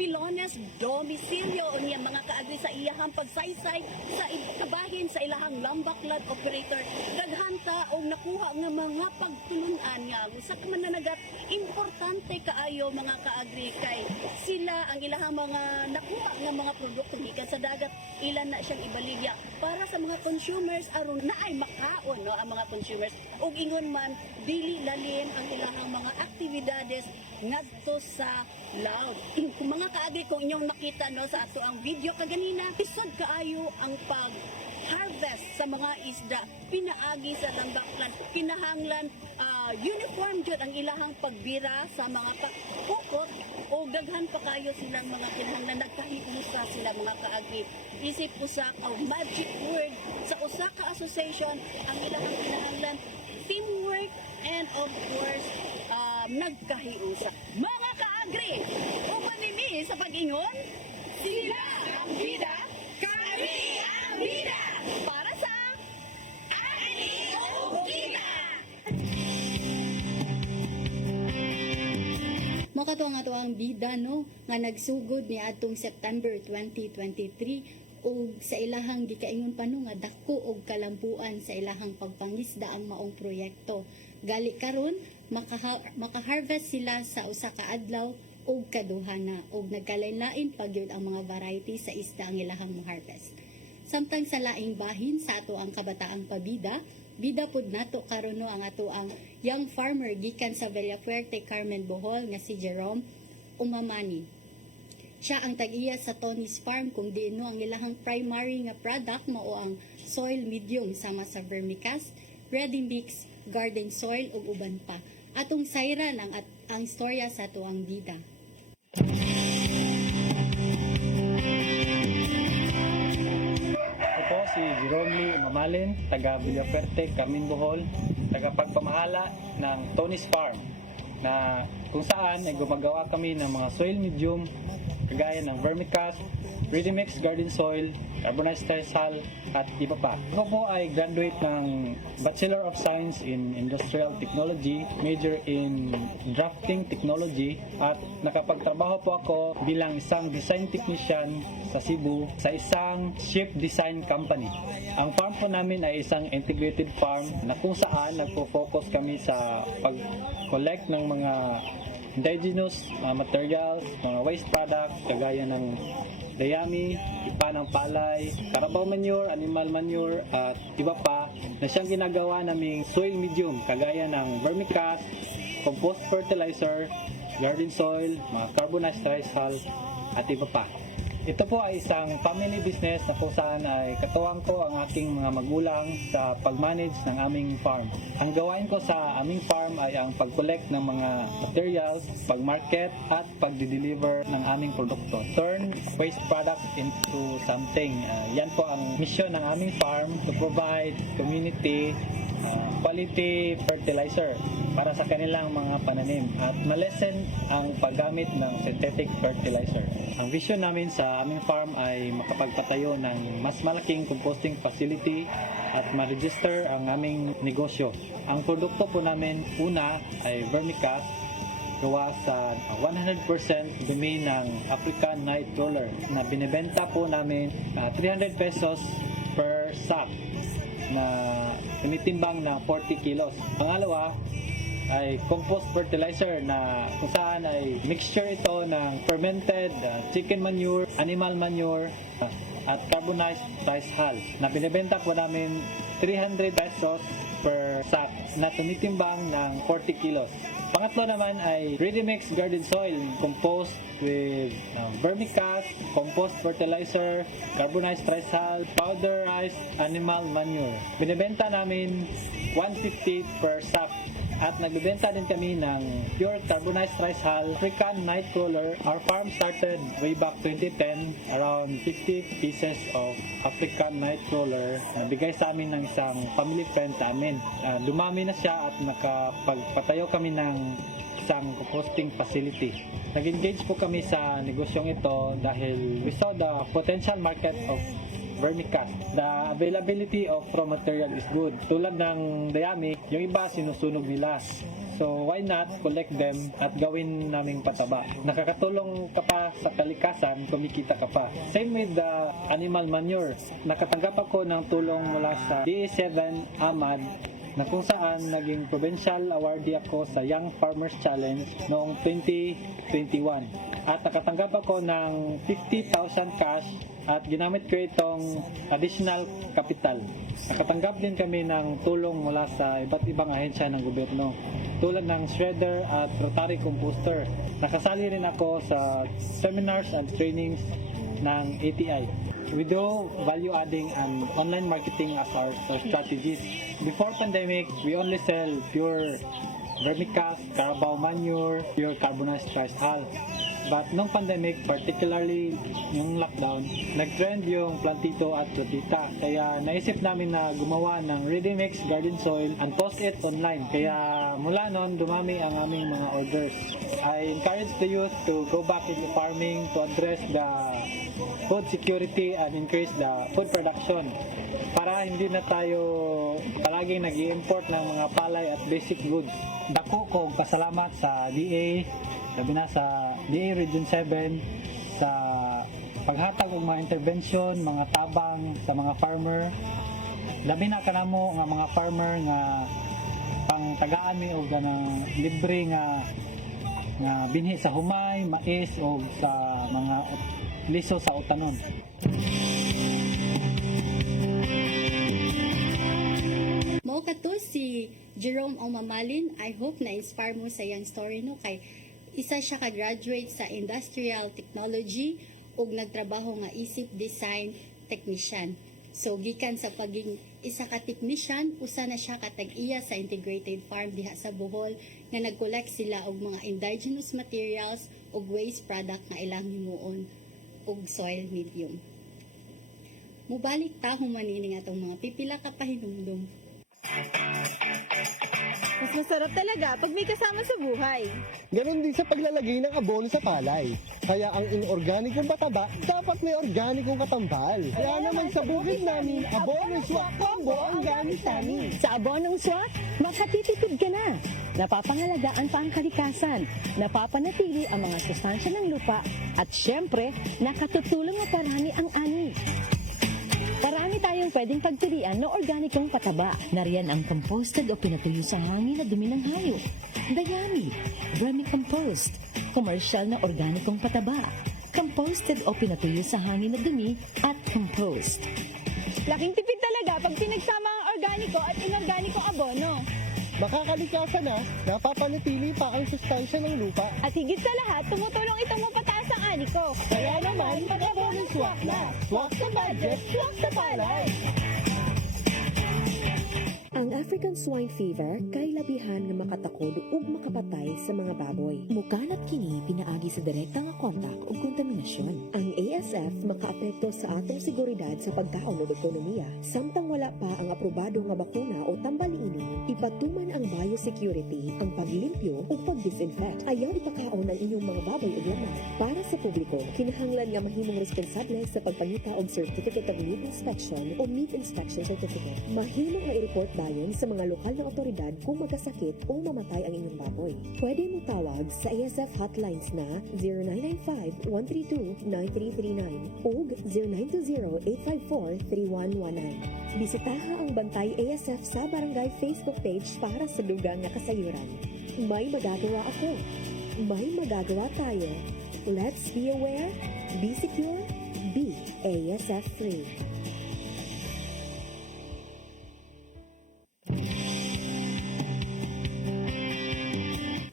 Pilones Domicilio niya mga kaagri sa iyahang pagsaysay sa kabahin sa ilahang lambaklad operator daghanta og nakuha nga mga pagtulunan nga sa mananagat importante kaayo mga kaagri kay sila ang ilahang mga nakuha nga mga produkto gikan sa dagat ilan na siyang ibaligya para sa mga consumers aron naay makaon no ang mga consumers ug ingon man dili lalin ang ilahang mga aktibidades ngadto sa laut. Kung mga kaagri kung inyong nakita no sa ato ang video kaganina isod kaayo ang pag-harvest sa mga isda pinaagi sa lambaklan kinahanglan uniform jud ang ilahang pagbira sa mga pukot o daghan pa kayo silang mga kinahanglan nagkahiusa sila mga kaagri isip usa ka magic word sa usa ka association ang ilahang kinahanglan teamwork and of course nagkahiusa mga kaagri uban nini sa pag-ingon sila ang bida kami ang bida para sa ani o kita. Makato nga to ang bida no nga nagsugod ni adtong September 2023 ug sa ilahang gikaingon pa no nga dako og kalampuan sa ilahang pagpangisda ang maong proyekto. Gali karon maka-harvest sila sa usa ka adlaw ug kaduhana ug nagkalain-lain pagyud ang mga variety sa isda ang ilahang mo-harvest. Samtang sa laing bahin sa ato ang kabataang pabida, bida pud nato karon no ang ato ang young farmer gikan sa Villafuerte, Carmen, Bohol nga si Jerome Umamani. Siya ang tag-iya sa Tony's Farm kung diin no ang ilahang primary nga product mao ang soil medium sama sa vermicast, ready mix, garden soil ug uban pa. Atong sayran ang istorya sa ato ang bida. Ako si Jerome Lee Mamalin, taga Villafuerte, Carmen, Bohol, taga pagpamahala ng Tony's Farm na kung saan ay gumagawa kami ng mga soil medium kagaya ng vermicast, ready mix garden soil, carbonized terrestrial at iba pa. Ako po ay graduate ng Bachelor of Science in Industrial Technology, major in Drafting Technology at nakapagtrabaho po ako bilang isang design technician sa Cebu sa isang ship design company. Ang farm po namin ay isang integrated farm na kung saan nagpo-focus kami sa pag-collect ng mga indigenous materials, mga waste products kagaya ng dayami, ipa ng palay, carabao manure, animal manure at iba pa na siyang ginagawa naming soil medium kagaya ng vermicast, compost fertilizer, garden soil, mga carbonized terrestrial at iba pa. Ito po ay isang family business na kung saan ay katuwang ko ang aking mga magulang sa pag-manage ng aming farm. Ang gawain ko sa aming farm ay ang pag-collect ng mga materials, pag-market at pag-deliver ng aming produkto. Turn waste products into something. Yan po ang mission ng aming farm to provide community quality fertilizer para sa kanilang mga pananim at malesen ang paggamit ng synthetic fertilizer. Ang vision namin sa aming farm ay makapagpatayo ng mas malaking composting facility at ma-register ang aming negosyo. Ang produkto po namin una ay vermicast gawa sa 100% dumi ng African night crawler na binibenta po namin 300 pesos per sack na tinitimbang na 40 kilos. Pangalawa ay compost fertilizer na kung saan ay mixture ito ng fermented chicken manure, animal manure, at carbonized rice hull na binibenta po namin 300 pesos per sack na tumitimbang ng 40 kilos. Pangatlo naman ay ready-mix garden soil composed with vermicast, compost fertilizer, carbonized rice hull, powderized animal manure. Binibenta namin 150 per sack. At nagbebenta din kami ng pure carbonized rice hull, African Nightcrawler. Our farm started way back 2010, around 50 pieces of African Nightcrawler na bigay sa amin ng isang family friend sa amin. Dumami na siya at nakapagpatayo kami ng isang composting facility. Nag-engage po kami sa negosyong ito dahil we saw the potential market of vermicast. The availability of raw material is good. Tulad ng dayami, yung iba sinusunog nila. So why not collect them at gawin naming pataba? Nakakatulong ka pa sa kalikasan, kumikita ka pa. Same with the animal manure. Nakatanggap ako ng tulong mula sa DA7 Ahmad na kung saan naging provincial awardee ako sa Young Farmers Challenge noong 2021. At nakatanggap ako ng 50,000 cash at ginamit ko itong additional capital. Nakatanggap din kami ng tulong mula sa iba't ibang ahensya ng gobyerno tulad ng shredder at rotary composter. Nakasali rin ako sa seminars and trainings ng ATI. We do value adding and online marketing as our strategies. Before pandemic, we only sell pure vermicast, Carabao manure, pure carbonized rice hull. But nung pandemic, particularly yung lockdown, nag-trend yung plantito at platita. Kaya naisip namin na gumawa ng ready-mix garden soil and post it online. Kaya mula noon, dumami ang aming mga orders. I encourage the youth to go back into farming to address the food security and increase the food production. Para hindi na tayo palaging nag-i-import ng mga palay at basic goods. Dako ko pasalamat sa DA, sabi na sa DA Region 7 sa paghatag og mga intervention, mga tabang sa mga farmer. Labi na kanamo nga mga farmer nga pang tagaan mi og ganang libre nga binhi sa humay, mais o sa mga liso sa utanon. Mo kato si Jerome Omamalin. I hope na-inspire mo sa iyang story no kay isa siya ka-graduate sa Industrial Technology ug nagtrabaho nga isip design technician. So gikan sa paging isa ka technician, usa na siya katag-iya sa integrated farm diha sa Bohol nga nag-collect sila og mga indigenous materials ug waste product nga ilang himuon ug soil medium. Mubalik ta humanini nga atong mga pipila ka pahinumdum. Mas masarap talaga pag may kasama sa buhay. Ganon din sa paglalagay ng abono sa palay. Kaya ang inorganikong pataba, dapat may organikong katambal. Kaya naman sa bukid namin, Abono Swak Combo ang gamit namin. Sa abonong swak, makatitipid ka na. Napapangalagaan pa ang kalikasan, napapanatili ang mga sustansya ng lupa, at syempre, nakatutulong na parami ang ani. Marami tayong pwedeng pagpilian na organikong pataba. Nariyan ang composted o pinatuyo sa hangin na dumi ng hayop. Dayami, vermicompost, commercial na organikong pataba. Composted o pinatuyo sa hangin na dumi at compost. Laking tipid talaga pag pinagsama ang organiko at inorganikong abono. Makakalikasan na, napapanatili pa ang sustansya ng lupa. At higit sa lahat, tumutulong itong mapataas ang ani ko. Kaya naman, mag-abono swak na. Swak sa budget, swak sa palay. Ang African swine fever kay labihan nga makatakod ug makapatay sa mga baboy. Mukanat kini pinaagi sa direkta nga kontak ug kontaminasyon. Ang ASF makaapekto sa atong seguridad sa pagkaon ug ekonomiya. Samtang wala pa ang aprobado nga bakuna o tambaliini, ipatuman ang biosecurity, ang paglimpyo ug pagdisinfect. Ayaw ipakaon ang inyong mga baboy ug lamang. Para sa publiko, kinahanglan nga mahimong responsable sa pagpangita og Certificate of Meat Inspection o Meat Inspection Certificate. Mahimo nga i-report Dayon sa mga lokal na otoridad kung magkasakit o mamatay ang inyong baboy. Pwede mo tawag sa ASF hotlines na 0995-132-9339 o 0920-854-3119. Bisitaha ang Bantay ASF sa Barangay Facebook page para sa dugang na kasayuran. May magagawa ako. May magagawa tayo. Let's be aware, be secure, be ASF free.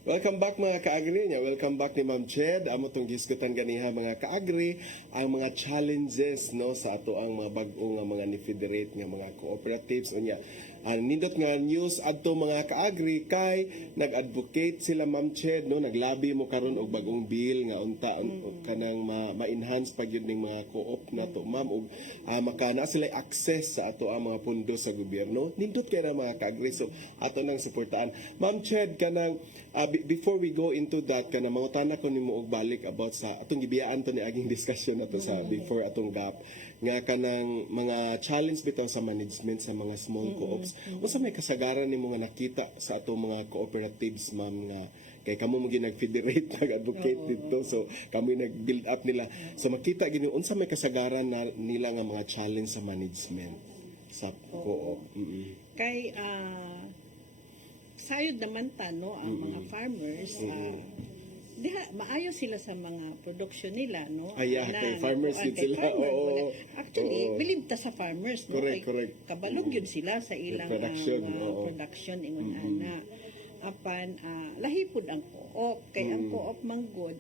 Welcome back mga kaagri niya. Welcome back ni Ma'am Ched. Amo tong gisgutan ganiha mga kaagri ang mga challenges no sa ato ang mga bag-o nga mga ni federate nga mga cooperatives unya. Nindot nga news adto mga kaagri kay nag-advocate sila Ma'am Ched no naglabi mo karon og bag-ong bill nga unta kanang ma-enhance pag yun ning mga co-op nato ma'am ug makana sila access sa ato ang mga pundo sa gobyerno. Nindot kay na mga kaagri so ato nang suportaan. Ma'am Ched kanang before we go into that kana mangutana ko nimo og balik about sa atong gibiyaan to ni aging discussion nato sa before atong gap nga kanang mga challenge bitaw sa management sa mga small co-ops. Unsa may kasagaran nimo nga nakita sa atong mga cooperatives ma'am nga kay kamo mo nag-federate nag-advocate dito so kami nag-build up nila so makita gini unsa may kasagaran na nila nga mga challenge sa management sa co-op. Kay sayod naman no ang mga farmers diha maayo sila sa mga production nila no kay farmers yun sila actually believe ta sa farmers no correct. kabalog yun sila sa ilang production ingon ana apan lahipod ang co-op kay ang co-op manggod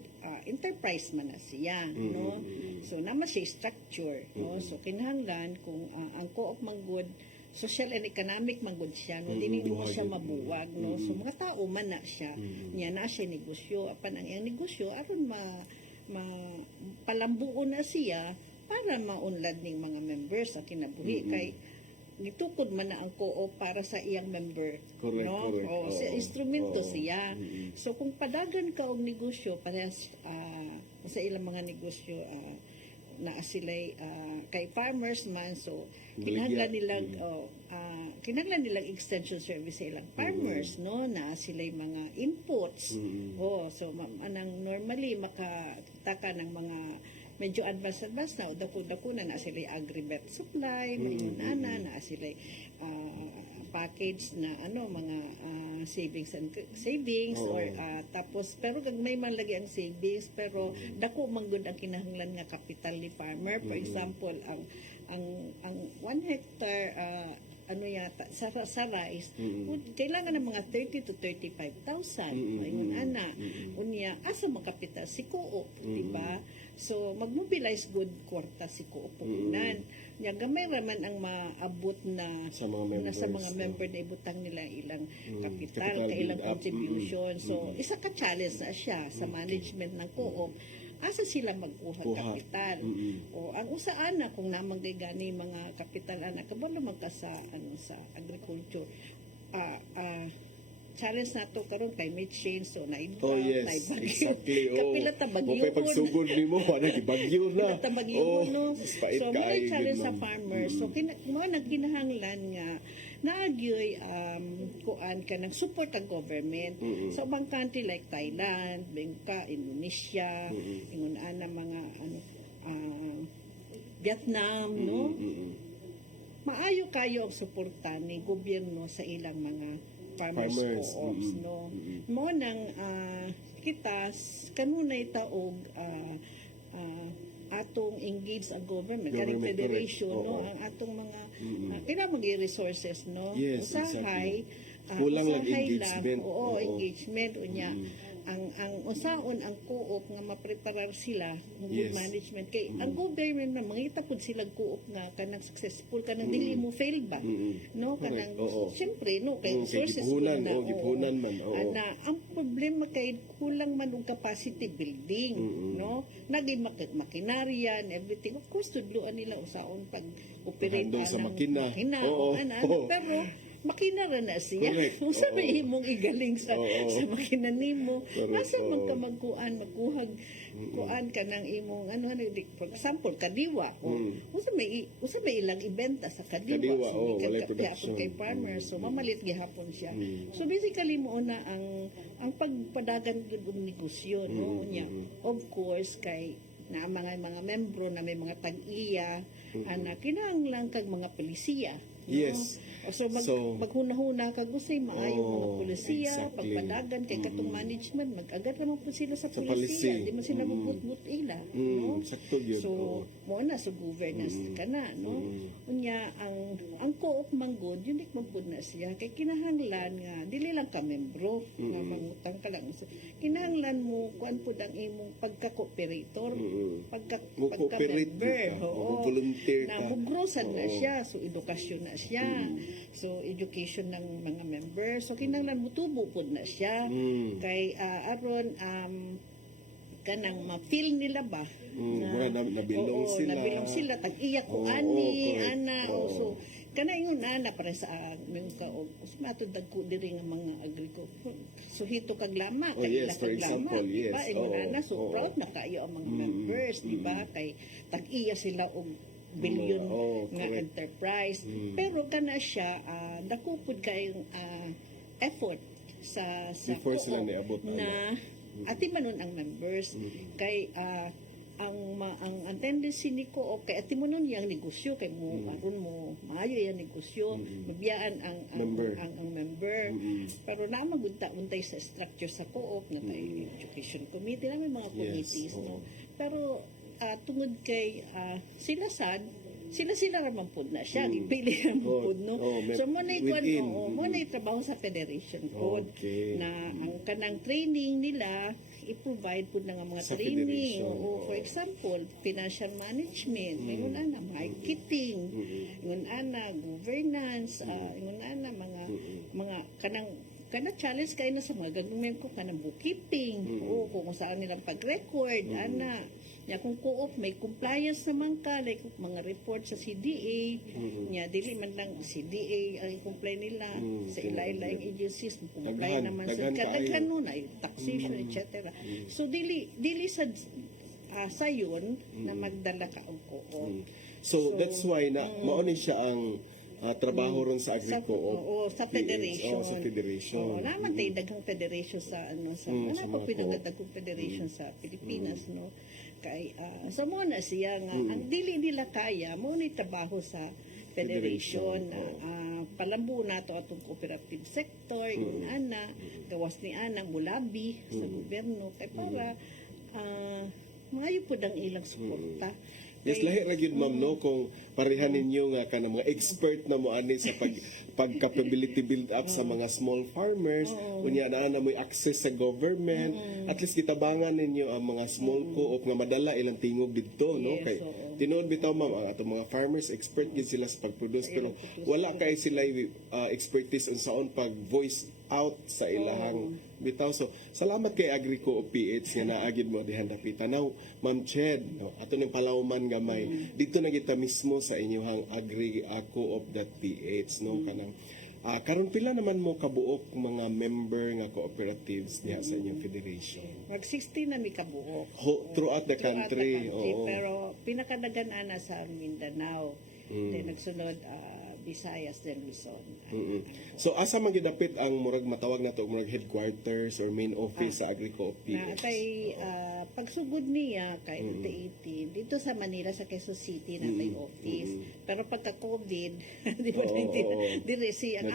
enterprise man na siya no so naman siya structure no so kinahanglan kung ang co-op manggod social and economic manggod siya no dili mo siya mabuwag no so mga tao man na siya niya na siya negosyo apan ang iyang negosyo aron palambuon na siya para maunlad ning mga members sa kinabuhi kay gitukod man na ang co-op para sa iyang member no o sa instrumento siya so kung padagan ka og negosyo parehas sa ilang mga negosyo na sila'y kay farmers man so kinahanglan nilang extension service sa ilang farmers no na sila'y mga inputs so anang normally makakita ka ng mga medyo advance na o dako na sila'y agri-vet supply mayon na sila'y package na mga savings or tapos pero may man lagi ang savings pero dako man gud ang kinahanglan nga kapital ni farmer for example ang 1 hectare yata sa rice kailangan ng mga 30 to 35,000 ayun ana unya asa makapital si co-op di ba so magmobilize good kwarta si co-op punan nya gamay raman ang maabot na sa mga member na ibutang nila ilang kapital kay ilang contribution so isa ka challenge na siya sa management ng co-op asa sila magkuha kapital o ang usaan na kung namanggay gani mga kapital ana kabalo magka sa sa agriculture challenge nato karon kay may change so na exactly kapila ta bagyo kay pagsugod nimo ana gibagyo na ta bagyo no so may challenge sa farmers so mo nagkinahanglan nga naagyoy kuan ka ng support ang government sa ubang country like Thailand, Bangka, Indonesia, ingon ana mga Vietnam no maayo kayo ang suporta ni gobyerno sa ilang mga farmers co-ops no mo nang kita kanunay taog atong engage ang government kaning federation no ang atong mga kailangan mag-resources no usahay kulang lang engagement engagement unya ang unsaon ang co-op nga mapreparar sila ng good management kay ang government na mangita pud sila co-op nga kanang successful kanang dili mo fail ba no kanang syempre no kay resources gipunan man ana ang problema kay kulang man og capacity building no nagay makinarya and everything of course tudloan nila usaon pag operate sa makina pero makina ra na siya. Correct. Kung sa may Oo. imong igaling sa Oo. sa makina nimo, Correct. nasa man ka Oo. magkuan, magkuhag kuan ka ng imong for example kadiwa o usa may ilang ibenta sa kadiwa, Kadiwa, so oo, walay gihapon production. kay farmers so mamalit gihapon siya. So basically mo na ang pagpadagan gud og negosyo no nya. Of course kay na mga membro na may mga tag-iya ana kinahanglan kag mga polisiya. Yes. So, So, maghuna-huna kag usay maayo mga polisiya, exactly. pagpadagan kay katong management, mag-agad naman po sila sa Sa polisiya. policy. Di man sila magbut-but ila. No? Sakto yun. So, oo. mo na sa governance ka na, no? Unya, ang co-op manggod, unique manggod na siya. Kay kinahanglan nga, dili lang ka membro, nga mangutang ka lang. So, kinahanglan mo, kuan po ang imong pagka-cooperator, Mo-cooperate pagka-member. ka. Mo-volunteer Na ka. mugrosan na Oo. siya, so edukasyon na siya. So, education ng mga members. So, kinahanglan mo tubo po na siya. Kay aron kanang ma-feel nila ba Mura nabilong oo, sila. nabilong sila tag-iya ko Oo, ani correct. ana Oo. so kana ingon ana para sa mga kaog matod dagko diri nga mga agriko so hito kag lama Oh, kay yes, ila for kag lama example, di ba yes. ingon Oo, ana so oo. proud na kayo ang mga members di ba kay tag-iya sila og billion Oo, nga correct. enterprise pero kana siya dako pud kayong effort sa Before sila co-op niabot, na ati manon ang members kay ang tendency ni ko okay ati mo nun yang negosyo kay mo aron mo maayo yang negosyo mabiyaan ang Member. ang member pero na magunta-untay sa structure sa co-op nga tay education committee na may mga Yes, committees oo. no pero tungod kay sila raman pod na siya gipili raman Oo, pod no oo, so mo na within. mo na trabaho sa federation code Okay. na ang kanang training nila i-provide po na nga mga Sa training. federation, O, for oo. example, financial management, ingon ana, marketing, ingon ana, governance, ingon ana, mga kanang challenge kayo na sa mga gagawin ko kanang bookkeeping o kung saan nilang pag-record ana nya kung co-op may compliance naman ka like mga report sa CDA nya dili man lang CDA ang comply nila sa ilaing agencies comply Daghan, naman sa daghan kadaghan kaayo. nun ay taxation etc. So dili sa sayon na magdala ka og co-op. So, that's why na mauni siya ang trabaho ron sa Agrico. Oo, sa federation. Oo, sa federation. Oo, naman tayo daghang federation sa sa sa pa mga pinagdagong federation sa Pilipinas no. Kay sa mo na siya nga ang dili nila kaya mo ni trabaho sa federation na palambu nato atong cooperative sector yun ana gawas ni ana mulabi sa gobyerno kay para maayo pud ang ilang suporta. Yes, lahi ra gyud ma'am no kung parehan ninyo nga kanang mga expert na mo ani sa pag-capability build up sa mga small farmers, unya naa na mo access sa government, at least kitabangan ninyo ang mga small co-op nga madala ilang tingog didto no Yes, kay oo. tinuod bitaw ma'am ang atong mga farmers expert gid sila sa pag-produce pero wala kay sila expertise unsaon pag voice out sa ilahang bitaw. So, salamat kay Agrico o PH nga naagid mo dihan dapitan. Now, Ma'am Ched, no, ato ning palawman gamay. Dito na kita mismo sa inyong agrico.ph no kanang karon pila naman mo kabuok mga member nga cooperatives diha sa inyong federation. Mag 60 na mi kabuok. Throughout the country. Oo. Pero pinakadagan ana sa Mindanao. Then nagsunod Visayas then Luzon. So asa man gidapit ang murag matawag nato murag headquarters or main office sa Agrico Na PH? kay pagsugod niya kay 2018 dito sa Manila sa Quezon City na may office. Pero pagka COVID, di ba dire si ang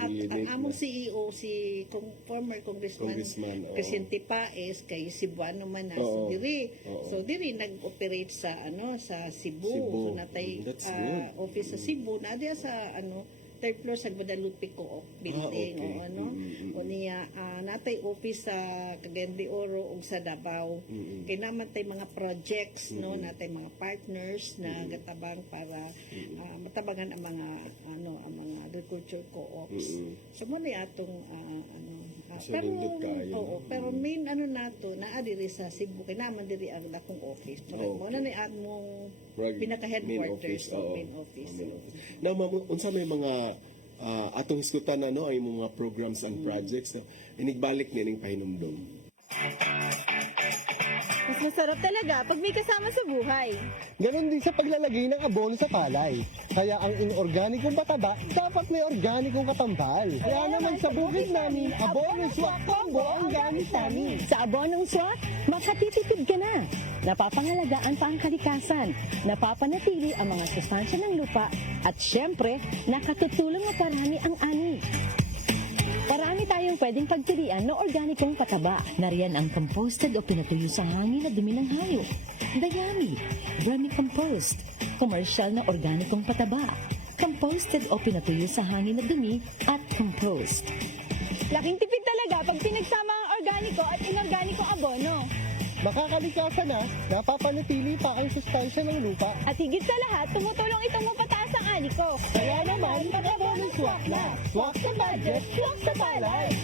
among CEO si former congressman Presidente Paes kay Cebuano man na so dire. So dire nag-operate sa sa Cebu. So natay That's good. office sa Cebu na diya sa third floor sa Guadalupe Co-op building okay. o o niya natay office sa Cagayan de Oro ug sa Davao kay naman tay mga projects no natay mga partners na gatabang para matabangan ang mga ang mga agriculture co-ops so mo ni atong pero nindot kaayo, oo pero main nato naa diri sa Cebu kay naman diri ang dakong office mo na ni among pinaka headquarters o main office. Now, ma'am, unsa may mga atong iskutan na no, ay mga programs and projects. So, inigbalik niya ng pahinumdum. Mas masarap talaga pag may kasama sa buhay. Ganon din sa paglalagay ng abono sa palay. Kaya ang inorganikong pataba, dapat may organikong katambal. Kaya naman sa bukid namin, abono swak combo ang gamit namin. Sa abonong swak, makatitipid ka na. Napapangalagaan pa ang kalikasan, napapanatili ang mga sustansya ng lupa, at syempre, nakatutulong na parami ang ani. Parami tayong pwedeng pagpilian na organikong pataba. Nariyan ang composted o pinatuyo sa hangin na dumi ng hayop, dayami, vermicompost, commercial na organikong pataba, composted o pinatuyo sa hangin na dumi, at compost. Laking tipid talaga pag pinagsama ang organiko at inorganiko abono. Makakalikasan na, napapanatili pa ang sustansya ng lupa. At higit sa lahat, tumutulong itong mapataas ang ani ko. Kaya naman, mag-abono swak na. Swak sa budget, swak sa palay.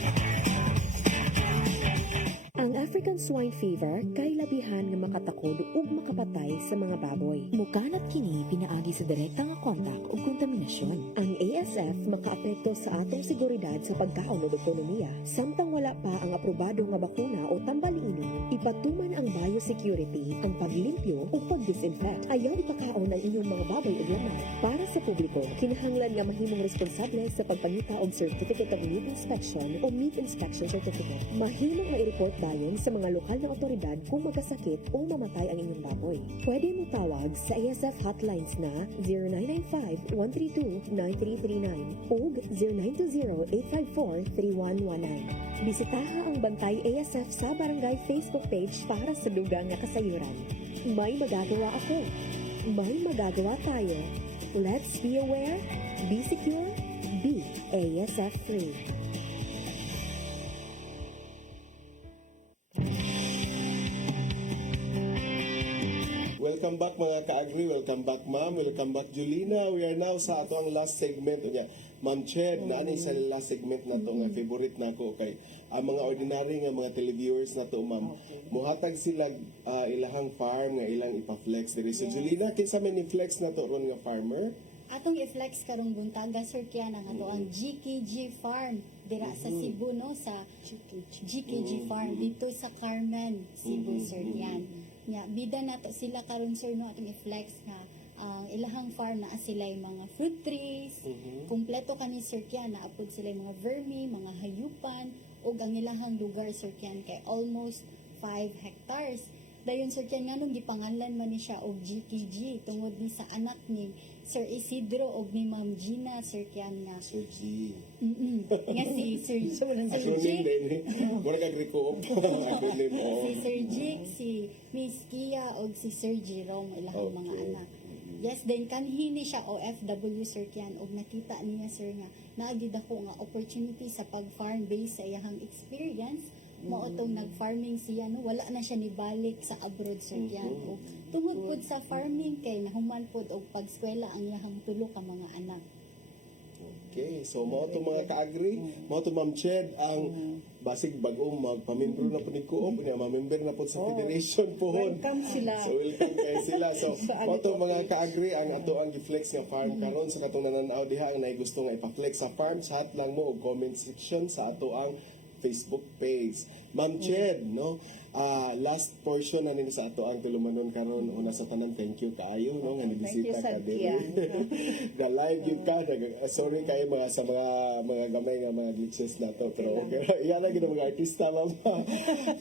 Ang African swine fever kay labihan nga makatakod ug makapatay sa mga baboy. Mukanat kini pinaagi sa direktang nga kontak ug kontaminasyon. Ang ASF makaapekto sa atong seguridad sa pagkaon ug ekonomiya. Samtang wala pa ang aprobado nga bakuna o tambaliinon, ipatuman ang biosecurity, ang paglimpyo ug pagdisinfect. Ayaw ipakaon ang inyong mga baboy ug laman. Para sa publiko, kinahanglan nga mahimong responsable sa pagpangita og Certificate of Meat Inspection o Meat Inspection Certificate. Mahimong ma-report bayon sa mga lokal na otoridad kung magkasakit o mamatay ang inyong baboy. Pwede mo tawag sa ASF hotlines na 0995-132-9339 o 0920-854-3119. Bisitaha ang Bantay ASF sa Barangay Facebook page para sa dugang nga kasayuran. May magagawa ako. May magagawa tayo. Let's be aware, be secure, be ASF free. Welcome back mga ka-agri, welcome back ma'am, welcome back Julina. We are now sa ato ang last segment niya. Ma'am Ched, na ano sa last segment na to nga favorite nako kay ang mga ordinary nga mga televiewers na to ma'am. Muhatag sila ilahang farm nga ilang ipa-flex diri. So Julina, kinsa man i-flex na to ron nga farmer? Atong i-flex karong buntaga sir kaya ang ato ang GKG Farm dira sa Cebu no, sa GKG Farm dito sa Carmen, Cebu sir yan. Nya bida nato sila karon sir no, atong i-flex nga ang ilahang farm na sila mga fruit trees, kumpleto kani sir kaya naapod sila mga vermi, mga hayupan ug ang ilahang lugar sir kaya kay almost 5 hectares. Dayon sir kaya nganong gipangalan man ni siya og GKG tungod ni sa anak ni Sir Isidro og ni Ma'am Gina sir kaya nga Sir G. nga si Sir Acronym Jake, din. Mura kag Rico. Acronym mo. si Sir Jake, si Miss Kia og si Sir Jerome ilahang mga Okay. anak. Yes, then kanhini siya OFW sir kyan og nakita niya sir nga naagid ako nga opportunity sa pag-farm based sa iyang experience. Mao tong nag-farming siya no, wala na siya nibalik sa abroad sir kyan. Og tungod pud sa farming kay nahuman pud og pag-eskwela ang iyang tulo ka mga anak. Okay, so mao to mga ka-agri, mao to Ma'am Ched ang basig bagong magpamimbro na po ni Coop, niya mamember na po sa Federation pohon. Welcome sila. So welcome kayo sila. So mao to mga ka-agri ang ato ang gi-flex nga farm karon sa katong nananaw diha ang nay gusto nga ipa-flex sa farm, chat lang mo og comment section sa ato ang Facebook page. Ma'am Ched, no? Last portion na nila sa ato ang tulumanon karon una sa tanan, thank you kaayo no nga nibisita ka din. The live you ka sorry kayo mga sa mga gamay nga mga glitches na to pero okay. Yan lang gid mga artista ma'am.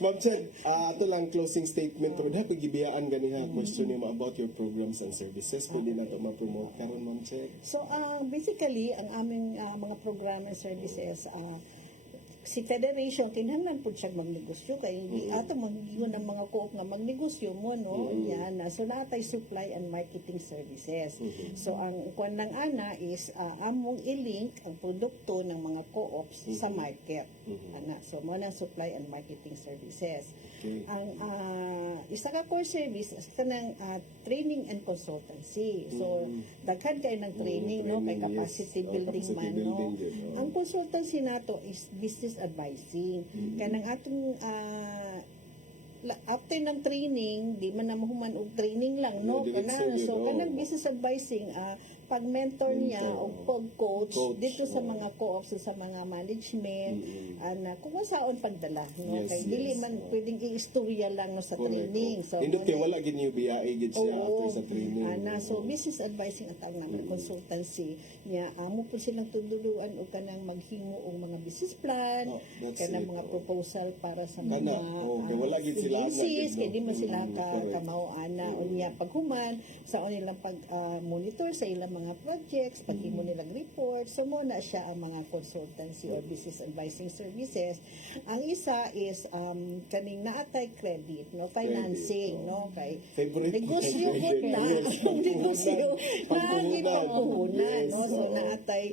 Ma'am Ched, ato lang closing statement pero dapat gibiyaan ganiha question niyo about your programs and services pwede na to ma-promote karon Ma'am Ched. So, basically, ang aming mga program and services, si Federation, kinahanglan po siya magnegosyo kay hindi ato magiging ng mga co-op nga magnegosyo mo, no? Yan. So, natay supply and marketing services. So, ang kuan ng ana is among i-link ang produkto ng mga co-ops sa market. Ana. So, mo na supply and marketing services. Ang isa ka core service is kanang training and consultancy. So, daghan kayo ng training, no? Kay capacity building man, no? Ang consultancy nato is business advising. Kanang atong after ng training, di man na mahuman og training lang, no? Kanang so kanang business advising, pag-mentor niya o pag-coach Coach, dito sa oo. mga co-ops, sa mga management, na kung saan pagdala. No? Yes, Kaya dili yes, man oo. pwedeng i-istorya lang no, sa training. So, Indot kay wala gid niyo biyahe gid siya Oo. after sa training. So, business advising at ang naman consultancy niya. Amo po silang tuduluan o kanang maghimo og mga business plan, Oh, that's kanang it, mga oh. proposal para sa mga Kana, kay wala gid sila agencies, agad, no? kay di man sila Correct. kamao-ana unya paghuman sa nilang pag monitor sa ilang mga projects, paghimo nilang report. So mo na siya ang mga consultancy or business advising services. Ang isa is kaning naatay credit, no, financing, no, kay Favorite negosyo ko, po na yes, ang negosyo na pagpuhunan. gipagpuhunan, no, Yes, so oo. naatay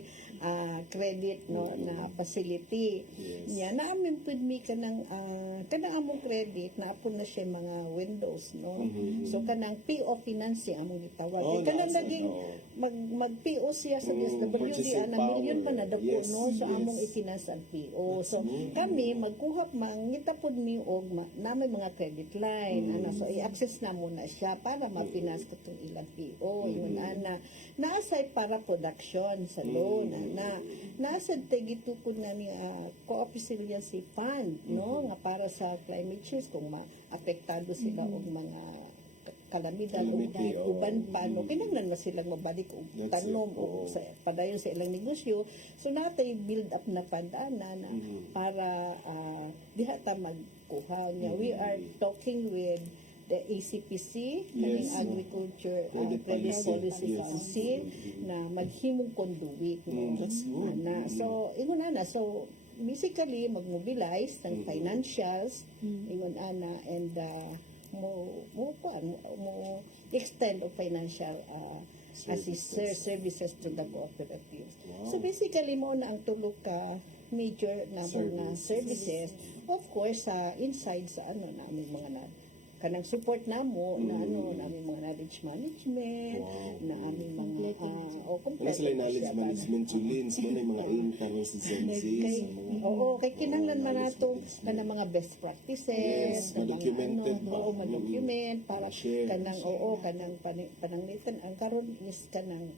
credit, no, na facility. Yes. Nya naamin pud mi kanang kanang among credit na apon na siya mga windows, no. So kanang PO financing among gitawag. Oh, Kanang nasa- naging oo. mag PO siya sa DSWD purchasing ana power. million pa na dako, Yes, no, so yes. among ifinance ang PO. So kami magkuha mangita pod mi og na may mga credit line ana, so i-access na muna siya para ma-finance katong ilang PO yun ana. Naasay para production sa loan na nasa tigitukod na ni Co-op Resiliency Fund, no, nga para sa climate change kung maapektado sila og mga kalamidad o Calamity, oo. uban pa, no, kinahanglan na silang mabalik og That's tanom it, oo. o sa padayon sa ilang negosyo. So natay build up na fund ana na para diha ta magkuha niya. We are talking with the ACPC, Yes. kaning Agriculture Credit Credit Policy. Policy Yes. Council na maghimong conduit, no. That's good. So ingon ana, so basically mag-mobilize ng financials ingon ana and mo extend of financial services to the cooperatives. So basically mo na ang tulo ka major na mga services. Of course inside sa namin mga kanang support namo na namin mga knowledge management, na aming mga Wala complete sila knowledge siya, management Julins, mo na yung mga income sa senses. kay kay kinahanglan man nato kanang mga best practices, Yes, kanang ma-documented ba? ma-document para Share. kanang kanang pananglitan ang karon is kanang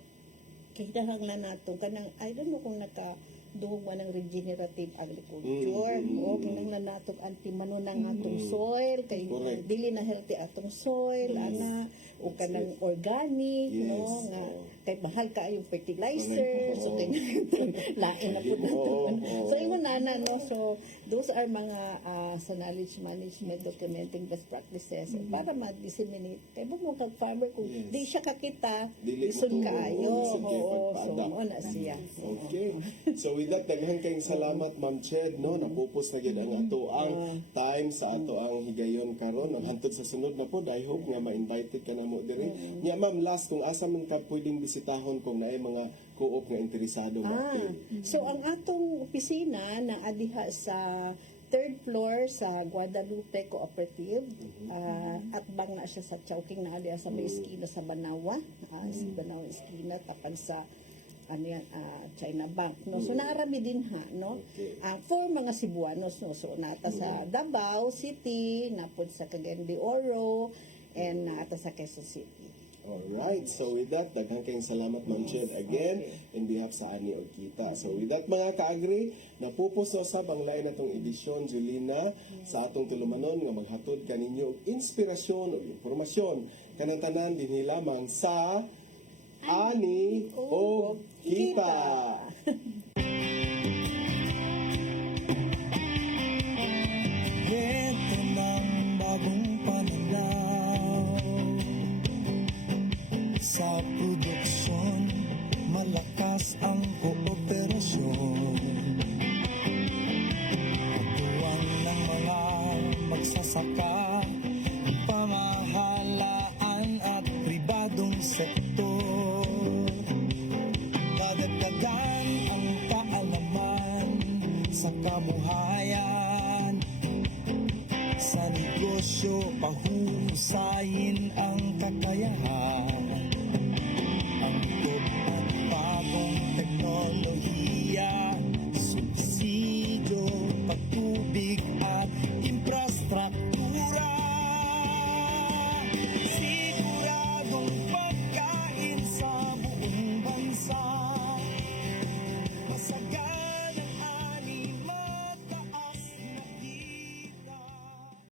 kinahanglan nato kanang I don't know kung duhog man ng regenerative agriculture o kinahanglan nato anti-mano ng atong soil kay Correct. dili na healthy atong soil ana o kanang organic, Yes, no, nga oo. kay bahal ka yung fertilizer, Oo. so lain na po Oo, natin. oo. So ingon na no, so those are mga sa knowledge management, documenting best practices para ma-disseminate. Kay mo kag farmer kung Yes. di siya kakita, Dili lisod mo to, kaayo. lisod kayo Oo, so pagpada. mo na siya. Okay. So with that, daghan kayong salamat Ma'am Ched, no? Napupos na gid ang ato ang time sa ato ang higayon karon. Ang hantod sa sunod na pod, I hope nga ma-invited ka na mo diri. Nya Ma'am, last kung asa man ka pwedeng bisitahon kung naay mga co-op nga interesado natin. So ang atong opisina na adiha sa third floor sa Guadalupe Cooperative at bang na siya sa Chowking na adiha sa may eskina sa Banawa, sa Banawa eskina tapan sa China Bank, no. So naarami din no. For mga Cebuanos, no. So nata sa Davao City, napod sa Cagayan de Oro, and nata sa Quezon City. Alright, so with that, daghang kayong salamat Ma'am Ched again in behalf sa Ani og Kita. So with that mga kaagri, napupuso sa ang lain natong edisyon Julina sa atong tulumanon nga maghatod kaninyo og inspirasyon o impormasyon kanang tanan dinhi lamang sa Ani og Kita. Kwento ng bagong pananaw sa produksyon, malakas ang kooperasyon. Katuwang ng mga magsasaka, pamahalaan at pribadong sektor. Dadagdagan ang kaalaman sa kabuhayan. Sa negosyo, pahuhusayin ang kakayahan.